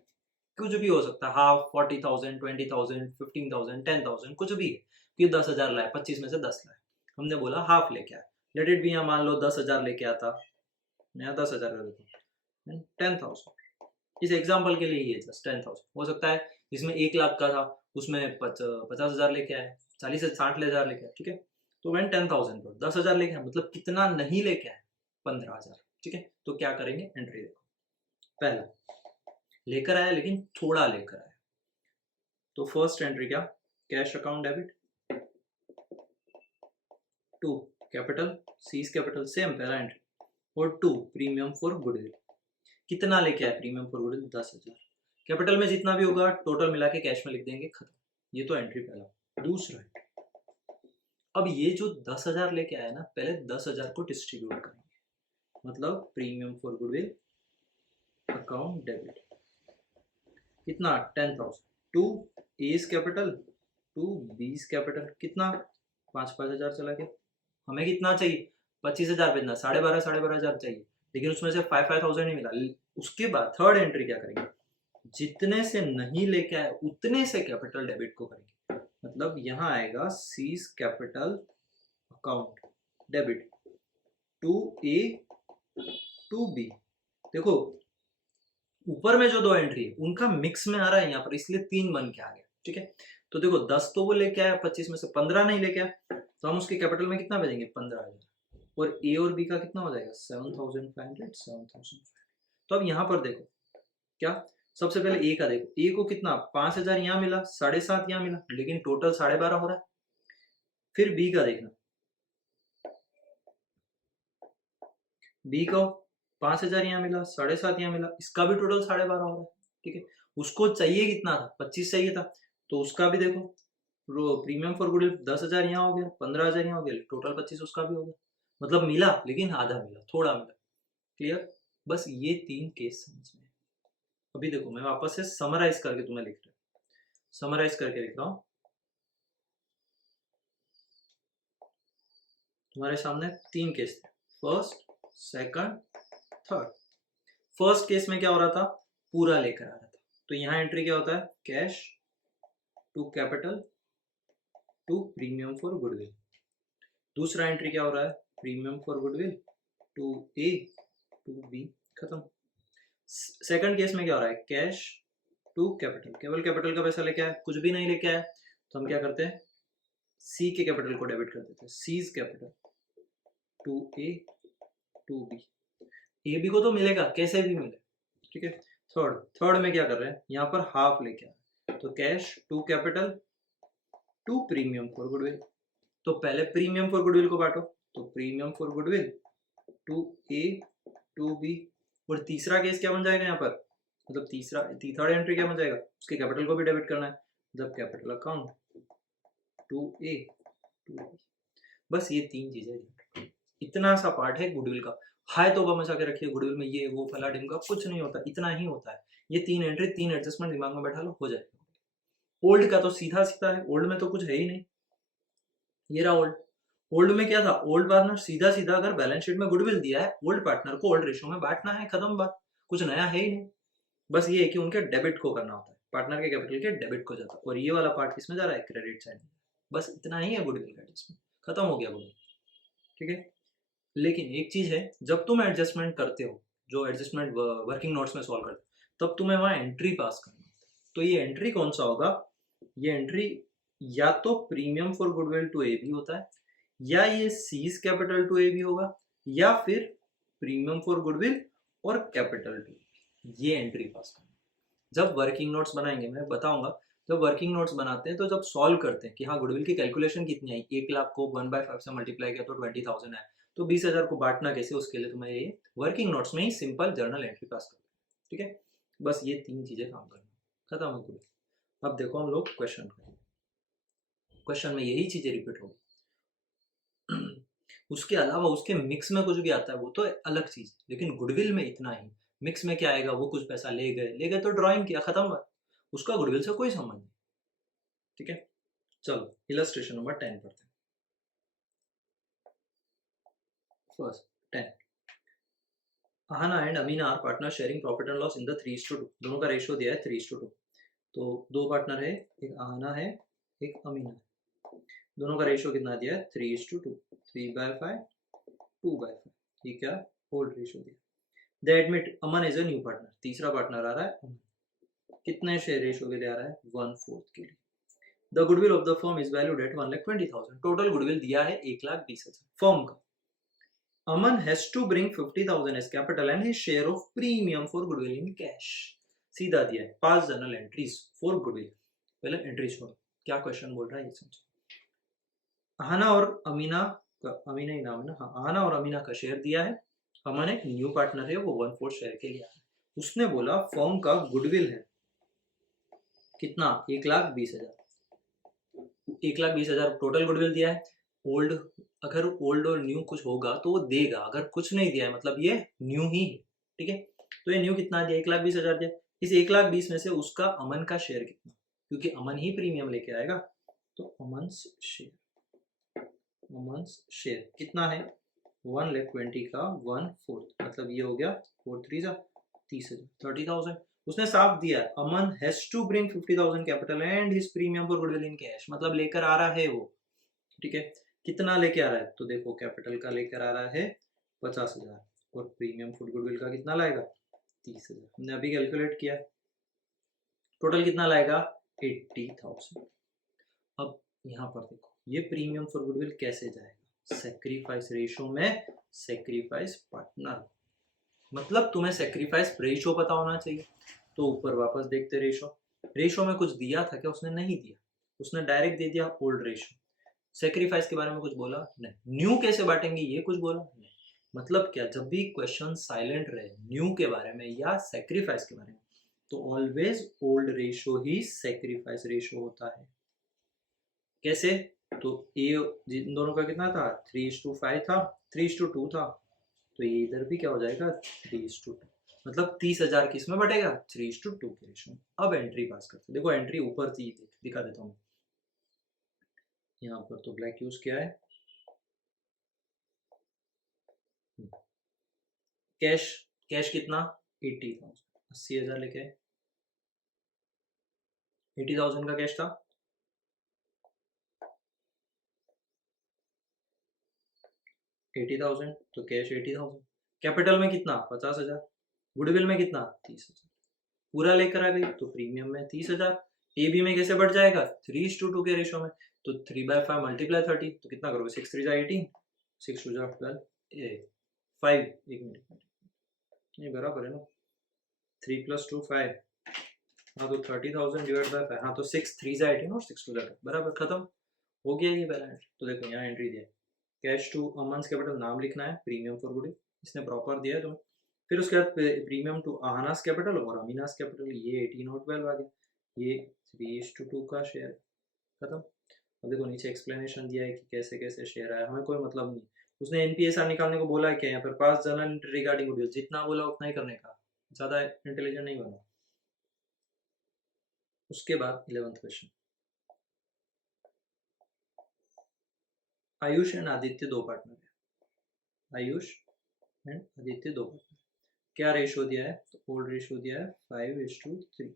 कुछ भी हो सकता है, हाफ 40,000, 20,000, 15,000, 10,000, कुछ भी है। ये 10,000 लाए, 25 में से 10 लाए, हमने बोला हाफ लेके आए। लेट इट भी, यहाँ मान लो 10,000 लेके आता, यहाँ 10,000 कर देता हूँ, 10,000। इस एग्जाम्पल के लिए ही है, जस्ट 10,000 हो सकता है। जिसमें 1 लाख का था उसमें 50,000 लेके आए, 40 से 60,000 लेके आए, ठीक है। तो वैन 10,000 पर 10,000 लेके आए, मतलब कितना नहीं लेके आए? 15,000, ठीक है। तो क्या करेंगे? एंट्री देखो, पहला लेकर आया लेकिन थोड़ा लेकर आया, तो फर्स्ट एंट्री क्या? Cash account debit to capital C's capital, same पहला एंट्री, और 2 प्रीमियम फॉर गुडविल। कितना लेके आए प्रीमियम फॉर गुडविल? 10,000। कैपिटल में जितना भी होगा टोटल मिला के कैश में लिख देंगे, खत्म। ये तो एंट्री पहला। दूसरा है, अब ये जो 10,000 लेके आया ना, पहले 10,000 को डिस्ट्रीब्यूट करेंगे, मतलब premium for goodwill account debit, कितना? 10,000 to A's capital to B's capital, कितना? 5,000 चला गया। हमें कितना चाहिए? 25,000 भेजना, 12,500 चाहिए, लेकिन उसमें से 5,000 ही मिला। उसके बाद थर्ड एंट्री क्या करेंगे? जितने से नहीं लेके आए उतने से कैपिटल डेबिट को करेंगे, मतलब यहाँ आएगा C's capital account debit to A to B. देखो ऊपर में जो 2 एंट्री है उनका मिक्स में आ रहा है यहाँ पर, इसलिए 3 बन के आ गया, ठीक है। तो देखो 10 तो वो लेके आया, 25 में से 15 नहीं लेके आया, तो हम उसके कैपिटल में कितना भेजेंगे? 15,000। और ए और बी का कितना हो जाएगा? 7,500, 7,500। तो अब यहाँ पर देखो क्या, सबसे पहले ए का देखो, ए को कितना? 5,000 यहाँ मिला, 7,500 यहाँ मिला, लेकिन टोटल 12,500 हो रहा है। फिर बी का देखना, बी को 5,000 यहाँ मिला, 7,500 यहाँ मिला, इसका भी टोटल 12,500 हो रहा है, ठीक है। उसको चाहिए कितना था? 25 चाहिए था, तो उसका भी देखो, प्रीमियम फॉर गुडविल 10,000 यहाँ हो गया, 15,000 यहाँ हो गया, टोटल 25 उसका भी हो गया। मतलब मिला लेकिन आधा मिला, थोड़ा मिला। क्लियर? बस ये 3 केस समझ में। अभी देखो मैं वापस से समराइज करके तुम्हें लिख रहा हूँ, समराइज करके लिख रहा हूँ तुम्हारे सामने। 3 केस थे, first, second, third. First case में क्या हो रहा था? पूरा लेकर आ रहा था, तो यहाँ एंट्री क्या होता है? Cash to capital to premium for goodwill. दूसरा एंट्री क्या हो रहा है? Premium for goodwill to A to B, खत्म। सेकंड केस में क्या हो रहा है? कैश टू कैपिटल, केवल कैपिटल का पैसा लेके आया, कुछ भी नहीं लेके आया, तो हम क्या करते हैं? सी के कैपिटल को डेबिट कर देते हैं, C's capital to A to B. A B को तो मिलेगा कैसे भी मिले, ठीक है। थर्ड में क्या कर रहे हैं? यहाँ पर हाफ लेके आ रहे हैं, तो cash to capital to premium for goodwill. तो पहले प्रीमियम फॉर गुडविल को बांटो, तो premium for goodwill to A to B. और तीसरा केस क्या बन जाएगा यहाँ पर? मतलब थर्ड एंट्री क्या बन जाएगा? उसके कैपिटल को भी डेबिट करना है, मतलब capital account to A to B. बस ये 3 चीजें। इतना सा पार्ट है गुडविल का। हाय तो मचा के रखिए गुडविल में ये वो फला ढिमका कुछ नहीं होता, इतना ही होता है। ये 3 एंट्री 3 एडजस्टमेंट दिमाग में बैठा लो, हो जाएगा। ओल्ड का तो सीधा-सीधा है, ओल्ड में तो कुछ है ही नहीं। ये रहा ओल्ड। ओल्ड में क्या था? ओल्ड पार्टनर सीधा-सीधा अगर बैलेंस शीट में गुडविल दिया है, ओल्ड पार्टनर को ओल्ड रेशियो में बाँटना है, खत्म बात। कुछ नया है ही नहीं। बस ये है कि उनके डेबिट को करना होता है। पार्टनर के कैपिटल के डेबिट को जाता है और ये वाला पार्ट किसमें जा रहा है? क्रेडिट साइड में। बस इतना ही है गुडविल का एडजस्टमेंट। खत्म हो गया गुडविल। ठीक है? लेकिन एक चीज़ है, जब तुम एडजस्टमेंट करते हो, जो एडजस्टमेंट वर्किंग नोट्स में सॉल्व करते हो, तब तुम्हें वहाँ एंट्री पास करना होता है। तो ये एंट्री कौन सा होगा? ये एंट्री या तो premium for goodwill to A B होता है, या ये सीज कैपिटल टू एबी होगा, या फिर प्रीमियम फॉर गुडविल और कैपिटल टू, ये एंट्री पास करना। जब वर्किंग नोट्स बनाएंगे, मैं बताऊंगा, जब वर्किंग नोट्स बनाते हैं तो जब सॉल्व करते हैं कि हाँ गुडविल की कैलकुलेशन कितनी आई, 1 लाख को 1/5 से मल्टीप्लाई किया तो 20,000 है, तो 20,000 को बांटना कैसे, उसके लिए तुम्हें ये वर्किंग नोट्स में ही सिंपल जर्नल एंट्री पास करना। ठीक है, बस ये 3 चीजें काम करना, खत्म हो गुडविल। अब देखो हम लोग क्वेश्चन करेंगे। क्वेश्चन में यही चीजें रिपीट होगी। उसके अलावा उसके मिक्स में कुछ भी आता है वो तो अलग चीज, लेकिन गुडविल में इतना ही। मिक्स में क्या आएगा? वो कुछ पैसा ले गए तो ड्राइंग किया, खत्म बात। उसका गुडविल से कोई संबंध नहीं। ठीक है, चलो इलस्ट्रेशन नंबर 10 पढ़ते हैं। First 10, Aahna and Amina are partner sharing profit and loss in the 3:2। दोनों का रेशियो दिया है 3:2। तो दो पार्टनर है, एक आहना है एक अमीना है। दोनों का रेशियो कितना दिया है? 3:2, 3/5, 2/5। ये क्या ओल्ड रेशियो दिया। दे admit Aman is a new partner. तीसरा पार्टनर आ रहा है अमन। कितने शेयर रेशियो के लिए आ रहा है? 1/4 के लिए। The goodwill of the firm is valued at 1,20,000। Total goodwill दिया है 1,20,000 फर्म का। Aman has to bring 50,000 as capital and his share of premium for goodwill in cash. सीधा दिया है 5 जर्नल एंट्रीज फॉर गुडविल। पहले एंट्री छोड़ो, क्या question बोल रहा है ये समझो। आहना और अमीना का, अमीना ही नाम है ना, हाँ, आहना और अमीना का शेयर दिया है। अमन एक न्यू पार्टनर है, वो 1/4 शेयर के लिए आया है। उसने बोला फर्म का गुडविल है कितना? 1,20,000। 1,20,000 टोटल गुडविल दिया है। ओल्ड, अगर ओल्ड और न्यू कुछ होगा तो वो देगा, अगर कुछ नहीं दिया है मतलब ये न्यू ही है। ठीक है, तो ये न्यू कितना दिया? 1,20,000 दिया। इस 1,20,000 में से उसका अमन का शेयर कितना? क्योंकि अमन ही प्रीमियम लेके आएगा, तो अमन शेयर कितना है? 1,20,000 का 1/4, मतलब ये हो गया 4/3 30,000, 30,000। उसने साफ दिया Aman has to bring 50,000 capital and his premium for goodwill in cash, मतलब लेकर आ रहा है वो। ठीक है, कितना लेके आ रहा है? तो देखो कैपिटल का लेकर आ रहा है 50,000 और प्रीमियम फॉर गुडविल का कितना लाएगा? 30,000। हमने अभी कैलकुलेट किया, टोटल कितना लाएगा? 80,000। अब यहाँ पर देखो ये प्रीमियम फॉर गुडविल कैसे जाएगा? सेक्रीफाइस रेशियो में सेक्रीफाइस पार्टनर, मतलब तुम्हें सेक्रीफाइस रेशियो पता होना चाहिए। तो ऊपर वापस देखते रेशियो, रेशियो में कुछ दिया था क्या? उसने नहीं दिया, उसने डायरेक्ट दे दिया ओल्ड रेशियो। सेक्रीफाइस के बारे में कुछ बोला नहीं। न्यू कैसे बांटेंगे ये कुछ बोला नहीं। मतलब क्या, जब भी क्वेश्चन साइलेंट रहे न्यू के बारे में या सेक्रीफाइस के बारे में, तो ऑलवेज ओल्ड रेशियो ही सेक्रीफाइस रेशियो होता है। कैसे? तो ये इन दोनों का कितना था? 3:5 था, 3:2 था, तो ये इधर भी क्या हो जाएगा? 3:2, मतलब 30,000 किस में बटेगा? 3:2 के रेशियो में। अब एंट्री पास करते, देखो एंट्री ऊपर से दिखा देता हूँ। यहाँ पर तो ब्लैक यूज किया है। कैश, कैश कितना? 80,000, 80,000 लेके 80,000 का कैश था। तो कैश 80,000, कैपिटल में कितना? 50,000, गुडविल में कितना? 30,000। पूरा लेकर आ गई तो प्रीमियम में 30,000। ए बी में कैसे बढ़ जाएगा? 3:2 के रेशियो में, तो 3/5 मल्टीप्लाई 30, तो कितना करोगे? 6 3 18, 6 2 12, 5, एक मिनट, ये बराबर है ना? 3 + 2 5, हाँ तो 30,000 डिवाइड बाय 5, हाँ तो 6 3 18 और 6 2 बराबर, खत्म हो गया ये पहला एंट्री। तो देखो यहाँ एंट्री दिया, कैश टू अमन्स कैपिटल नाम लिखना है, प्रीमियम फॉर गुडविल इसने प्रॉपर दिया है तुम्हें। फिर उसके बाद प्रीमियम टू आहनास कैपिटल और अमीनास कैपिटल, ये 18 और 12 आ गया, ये 3:2 का शेयर, खत्म। अब देखो नीचे एक्सप्लेनेशन दिया है कि कैसे कैसे शेयर आया, हमें कोई मतलब नहीं, उसने एनपीएसआर निकालने को बोला है क्या यहाँ पर, पास जर्नल एंट्री रिगार्डिंग गुडविल, जितना बोला उतना ही करने का, ज्यादा इंटेलिजेंट नहीं बना। उसके बाद 11th question, Ayush and Aditya दो पार्टनर है, आयुष एंड आदित्य दो पार्टनर, क्या रेशो दिया है, तो ओल्ड रेशो दिया है 5:3,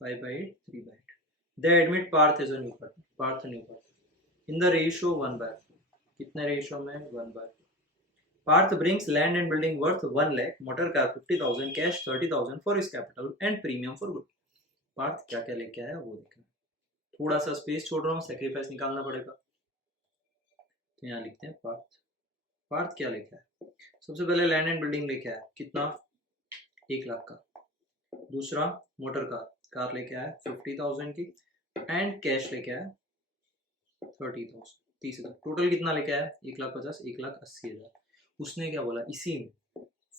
5/8, 3/8। They admit Parth as a new partner, Parth new partner in the ratio 1/4, कितने रेशो में, 1/4। Partha brings land and building worth 1 lakh, motor car 50,000, cash 30,000 for his capital and premium for good। Partha क्या क्या लेके आया वो देखना, थोड़ा सा स्पेस छोड़ रहा हूँ, सेक्रीफाइस निकालना पड़ेगा, तो यहाँ लिखते हैं पार्थ। पार्थ क्या लेके आया, सबसे पहले लैंड एंड बिल्डिंग लेके आया, कितना, 1 लाख का। दूसरा मोटर कार, कार लेके आया 50,000 की, एंड कैश लेके आया 30,000, 30,000। टोटल कितना लेके आया, 1,50,000, 1,80,000। उसने क्या बोला इसी में,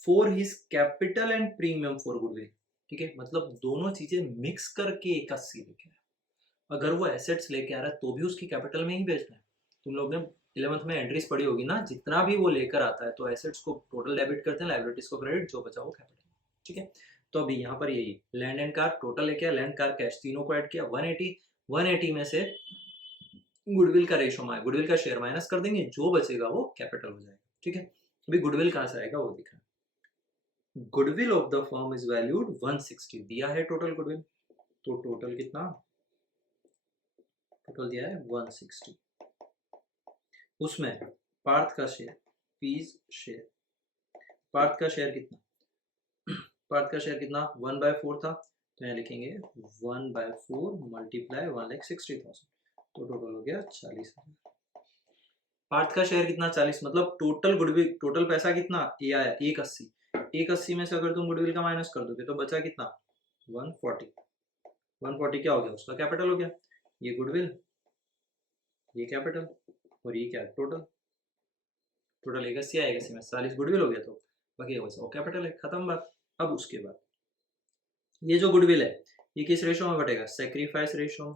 for his capital and premium for goodwill, ठीक है, मतलब दोनों चीजें मिक्स करके 1,80 लेके आया। अगर वो एसेट्स लेके आ रहा है तो भी उसकी कैपिटल में ही बेचना है। तुम लोग ने 11th में एंट्रीज पढ़ी होगी ना, जितना भी वो लेकर आता है तो एसेट्स को टोटल डेबिट करते हैं, लाइबिलिटीज को क्रेडिट, जो बचा वो कैपिटल, ठीक है। तो अभी यहाँ पर यही लैंड एंड कार टोटल लेके आया, लैंड कार कैश तीनों को ऐड किया, 180 में से गुडविल का रेशो में, गुडविल का शेयर माइनस कर देंगे, जो बचेगा वो कैपिटल हो जाएगा, ठीक है। अभी गुडविल कहाँ से आएगा वो दिख रहा है, goodwill of the firm is valued 160, दिया है टोटल गुडविल, तो टोटल कितना, टोटल दिया है 160। उसमें पार्थ का शेयर, पीज शेयर, पार्थ का शेयर कितना, पार्थ का शेयर कितना 1/4 था, तो यहाँ लिखेंगे 1/4 मल्टीप्लाई 1,60,000, तो टोटल हो गया 40,000। पार्थ का शेयर कितना, 40, मतलब टोटल गुडविल, टोटल पैसा कितना ये आया 180, 180 में से अगर तुम गुडविल का माइनस कर दोगे तो बचा कितना 140, 140 क्या हो गया उसका कैपिटल हो गया, ये गुडविल, ये कैपिटल, और ये क्या टोटल, टोटल 180 आएगा, 180 में 40 गुडविल हो गया, तो बाकी वो कैपिटल है, खत्म बात। अब उसके बाद ये जो गुडविल है ये किस रेशो में बटेगा, सेक्रीफाइस रेशो में।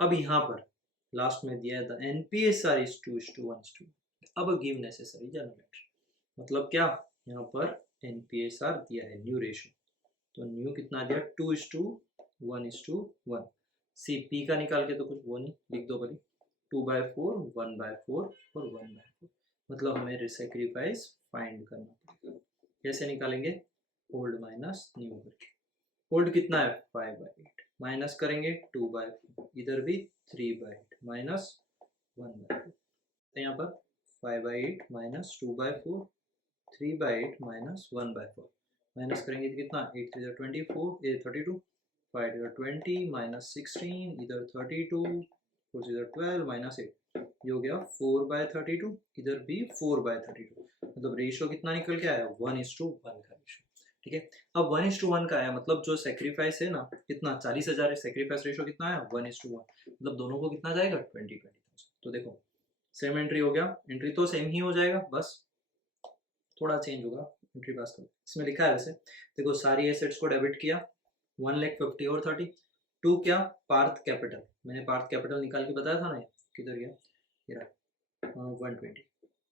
अब यहाँ पर लास्ट में दिया है द एनपीएसआर इज 2:1:2, अब गिव नेसेसरी जनरल एंट्री, मतलब क्या, यहाँ पर एनपीएसआर दिया है न्यू रेशो, तो न्यू कितना दिया 2:1:1, सी पी का निकाल के तो कुछ वो नहीं, लिख दो भले 2/4, 1/4 और 1/4, मतलब हमें सेक्रीफाइस फाइंड करना पड़ेगा। कैसे निकालेंगे, ओल्ड माइनस न्यू करके, ओल्ड कितना है 5/8, माइनस करेंगे 2/4, इधर भी 3/8 माइनस 1/4, तो यहाँ पर 5/8 माइनस 2/4, 3/8 माइनस 1/4, माइनस करेंगे तो कितना 8 3 24, 32, 5 20 माइनस 16, इधर 32, 4 12 माइनस 8, ये हो गया 4/32, इधर भी 4/32, मतलब रेशो कितना निकल के आया 1:1 का रेशो, ठीक है। अब 1:1 का आया, मतलब जो सेक्रीफाइस है ना कितना 40,000 है, सेक्रीफाइस रेशो कितना आया 1:1, मतलब दोनों को कितना जाएगा 20,000। तो देखो सेम एंट्री हो गया, एंट्री तो सेम ही हो जाएगा, बस थोड़ा चेंज होगा एंट्री पास कर, इसमें लिखा है वैसे, देखो सारी एसेट्स को डेबिट किया 1,50,000 और 30, टू क्या पार्थ कैपिटल, मैंने पार्थ कैपिटल निकाल के बताया था ना, किधर गया ये 120,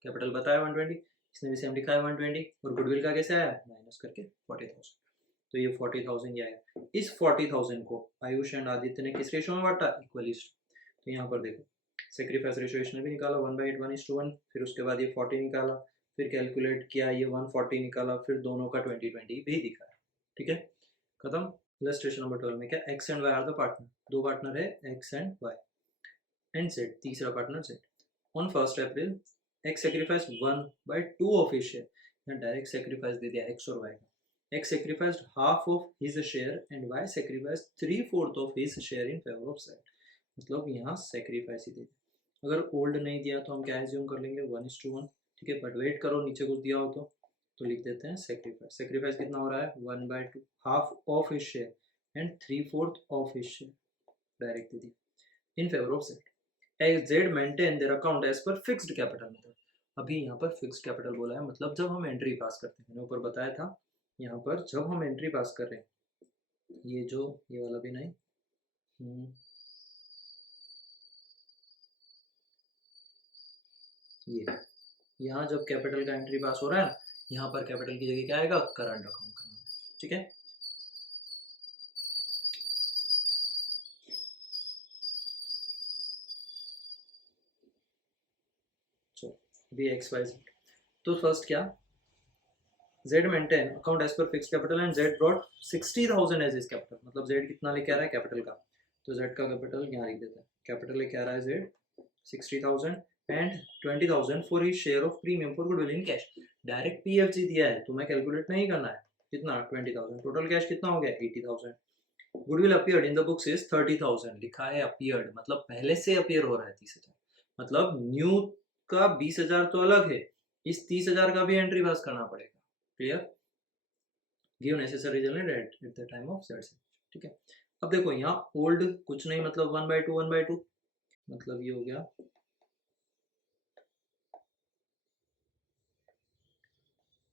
कैपिटल बताया 120, इसने भी सेम लिखा है 120, और गुडविल का कैसे आया माइनस करके 40,000, तो ये 40,000 ये आया। इस 40,000 को आयुष एंड आदित्य ने किस रेशो में बांटा, इक्वली, तो यहाँ पर देखो सेक्रीफाइस रेशो इसने भी निकाला 1/8 1:1, फिर उसके बाद ये 40 निकाला, फिर कैलकुलेट किया ये 140 निकाला, फिर दोनों का 20-20 भी दिखाया, ठीक है, खत्म। इलस्ट्रेशन नंबर 12 में क्या, X and Y are the partner, दो पार्टनर है X and Y, and Z तीसरा partner Z. On 1 April X sacrifice 1/2 of his share, यहाँ डायरेक्ट सेक्रीफाइस दे दिया एक्स और वाई का, X sacrificed half of his share and Y sacrifice 3/4 of his share in favour of Z, मतलब यहाँ sacrifice ही दे दिया। अगर ओल्ड नहीं दिया तो हम क्या एज्यूम कर लेंगे 1:1, ठीक है, बट वेट करो नीचे कुछ दिया हो तो लिख देते हैं सेक्रीफाइस, सेक्रीफाइस कितना हो रहा है 1/2, half of his share and 3/4 of his share, direct दे दिया in favour of Z, as Z maintain their account as per fixed capital method. अभी यहाँ पर फिक्स्ड कैपिटल बोला है, मतलब जब हम एंट्री पास करते हैं, मैंने ऊपर बताया था यहाँ पर जब हम एंट्री पास कर रहे हैं, ये जो ये वाला भी नहीं, यहाँ जब कैपिटल का एंट्री पास हो रहा है ना, यहाँ पर कैपिटल की जगह क्या आएगा, करंट अकाउंट का नाम, ठीक है। चलो बी एक्स वाई जेड, तो फर्स्ट क्या, Z maintain account as per fixed capital and Z brought 60,000 as his capital, मतलब Z कितना लेके आ रहा है कैपिटल का, तो Z का कैपिटल यहाँ लिख देता है, कैपिटल लेके आ रहा है Z 60,000 and 20,000 for his share of premium for goodwill in cash. Direct PFG दिया है, तुम्हें कैलकुलेट नहीं करना है, कितना 20,000, टोटल कैश कितना हो गया 80,000। Goodwill appeared in the books is 30,000, लिखा है अपीयर्ड मतलब पहले से अपीयर हो रहा है 30,000, मतलब न्यू का 20,000 तो अलग है, इस 30,000 का भी एंट्री पास करना पड़ेगा। Clear, give necessary reason at the time of set, ठीक है। अब देखो यहाँ ओल्ड कुछ नहीं, मतलब 1/2 मतलब ये हो गया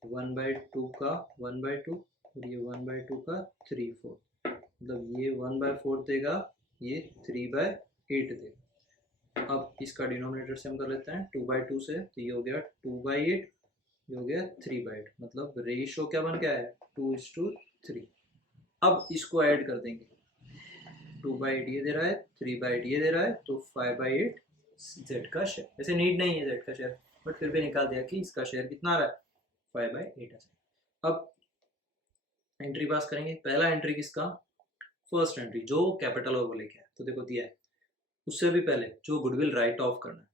1/2 का 1/2 और ये 1/2 का 3/4, मतलब ये 1/4 देगा, ये 3/8 देगा। अब इसका डिनोमिनेटर से हम कर लेते हैं 2/2 से, तो ये हो गया 2/8, ये हो गया 3/8, मतलब रेशियो क्या बन गया है 2:3। अब इसको ऐड कर देंगे, 2/8 ये दे रहा है, 3/8 ये दे रहा है, तो 5/8 जेड का शेयर, वैसे नीड नहीं है जेड का शेयर, बट फिर भी निकाल दिया कि इसका शेयर कितना आ रहा है 5/8 है। अब एंट्री पास करेंगे, पहला एंट्री किसका, फर्स्ट एंट्री जो कैपिटल और वो लेके आया, तो देखो दिया है, उससे भी पहले जो गुडविल राइट ऑफ करना है,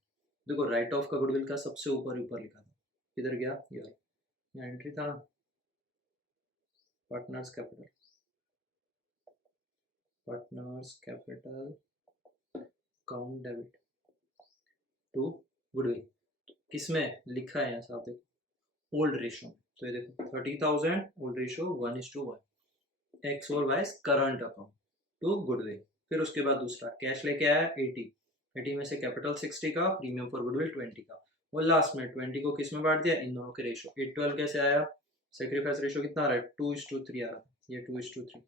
देखो राइट ऑफ का गुडविल का सबसे ऊपर ऊपर लिखा था, किधर गया ये एंट्री था ना, partners capital, partners capital account debit to goodwill, किसमें लिखा है यहाँ साफ देखो, ओल्ड रेशियो में, तो ये देखो 30,000 ओल्ड रेशियो 1:1, एक्स और Y current account to goodwill. फिर उसके बाद दूसरा कैश लेके आया 80 में से कैपिटल 60 का, प्रीमियम फॉर गुडविल 20 का, और लास्ट में 20 को किस में बांट दिया, इन दोनों के रेशियो 8:12 कैसे आया, सेक्रीफाइस रेशियो कितना आ रहा है 2:3 आ रहा है, ये 2:3,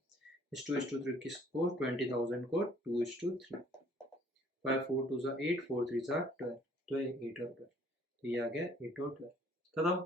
इस 2:3 किसको 20,000 को 2:3, 5 4 2 8 4 3 12, तो 8 और 12, तो ये आ गया 8 और 12, खत्म।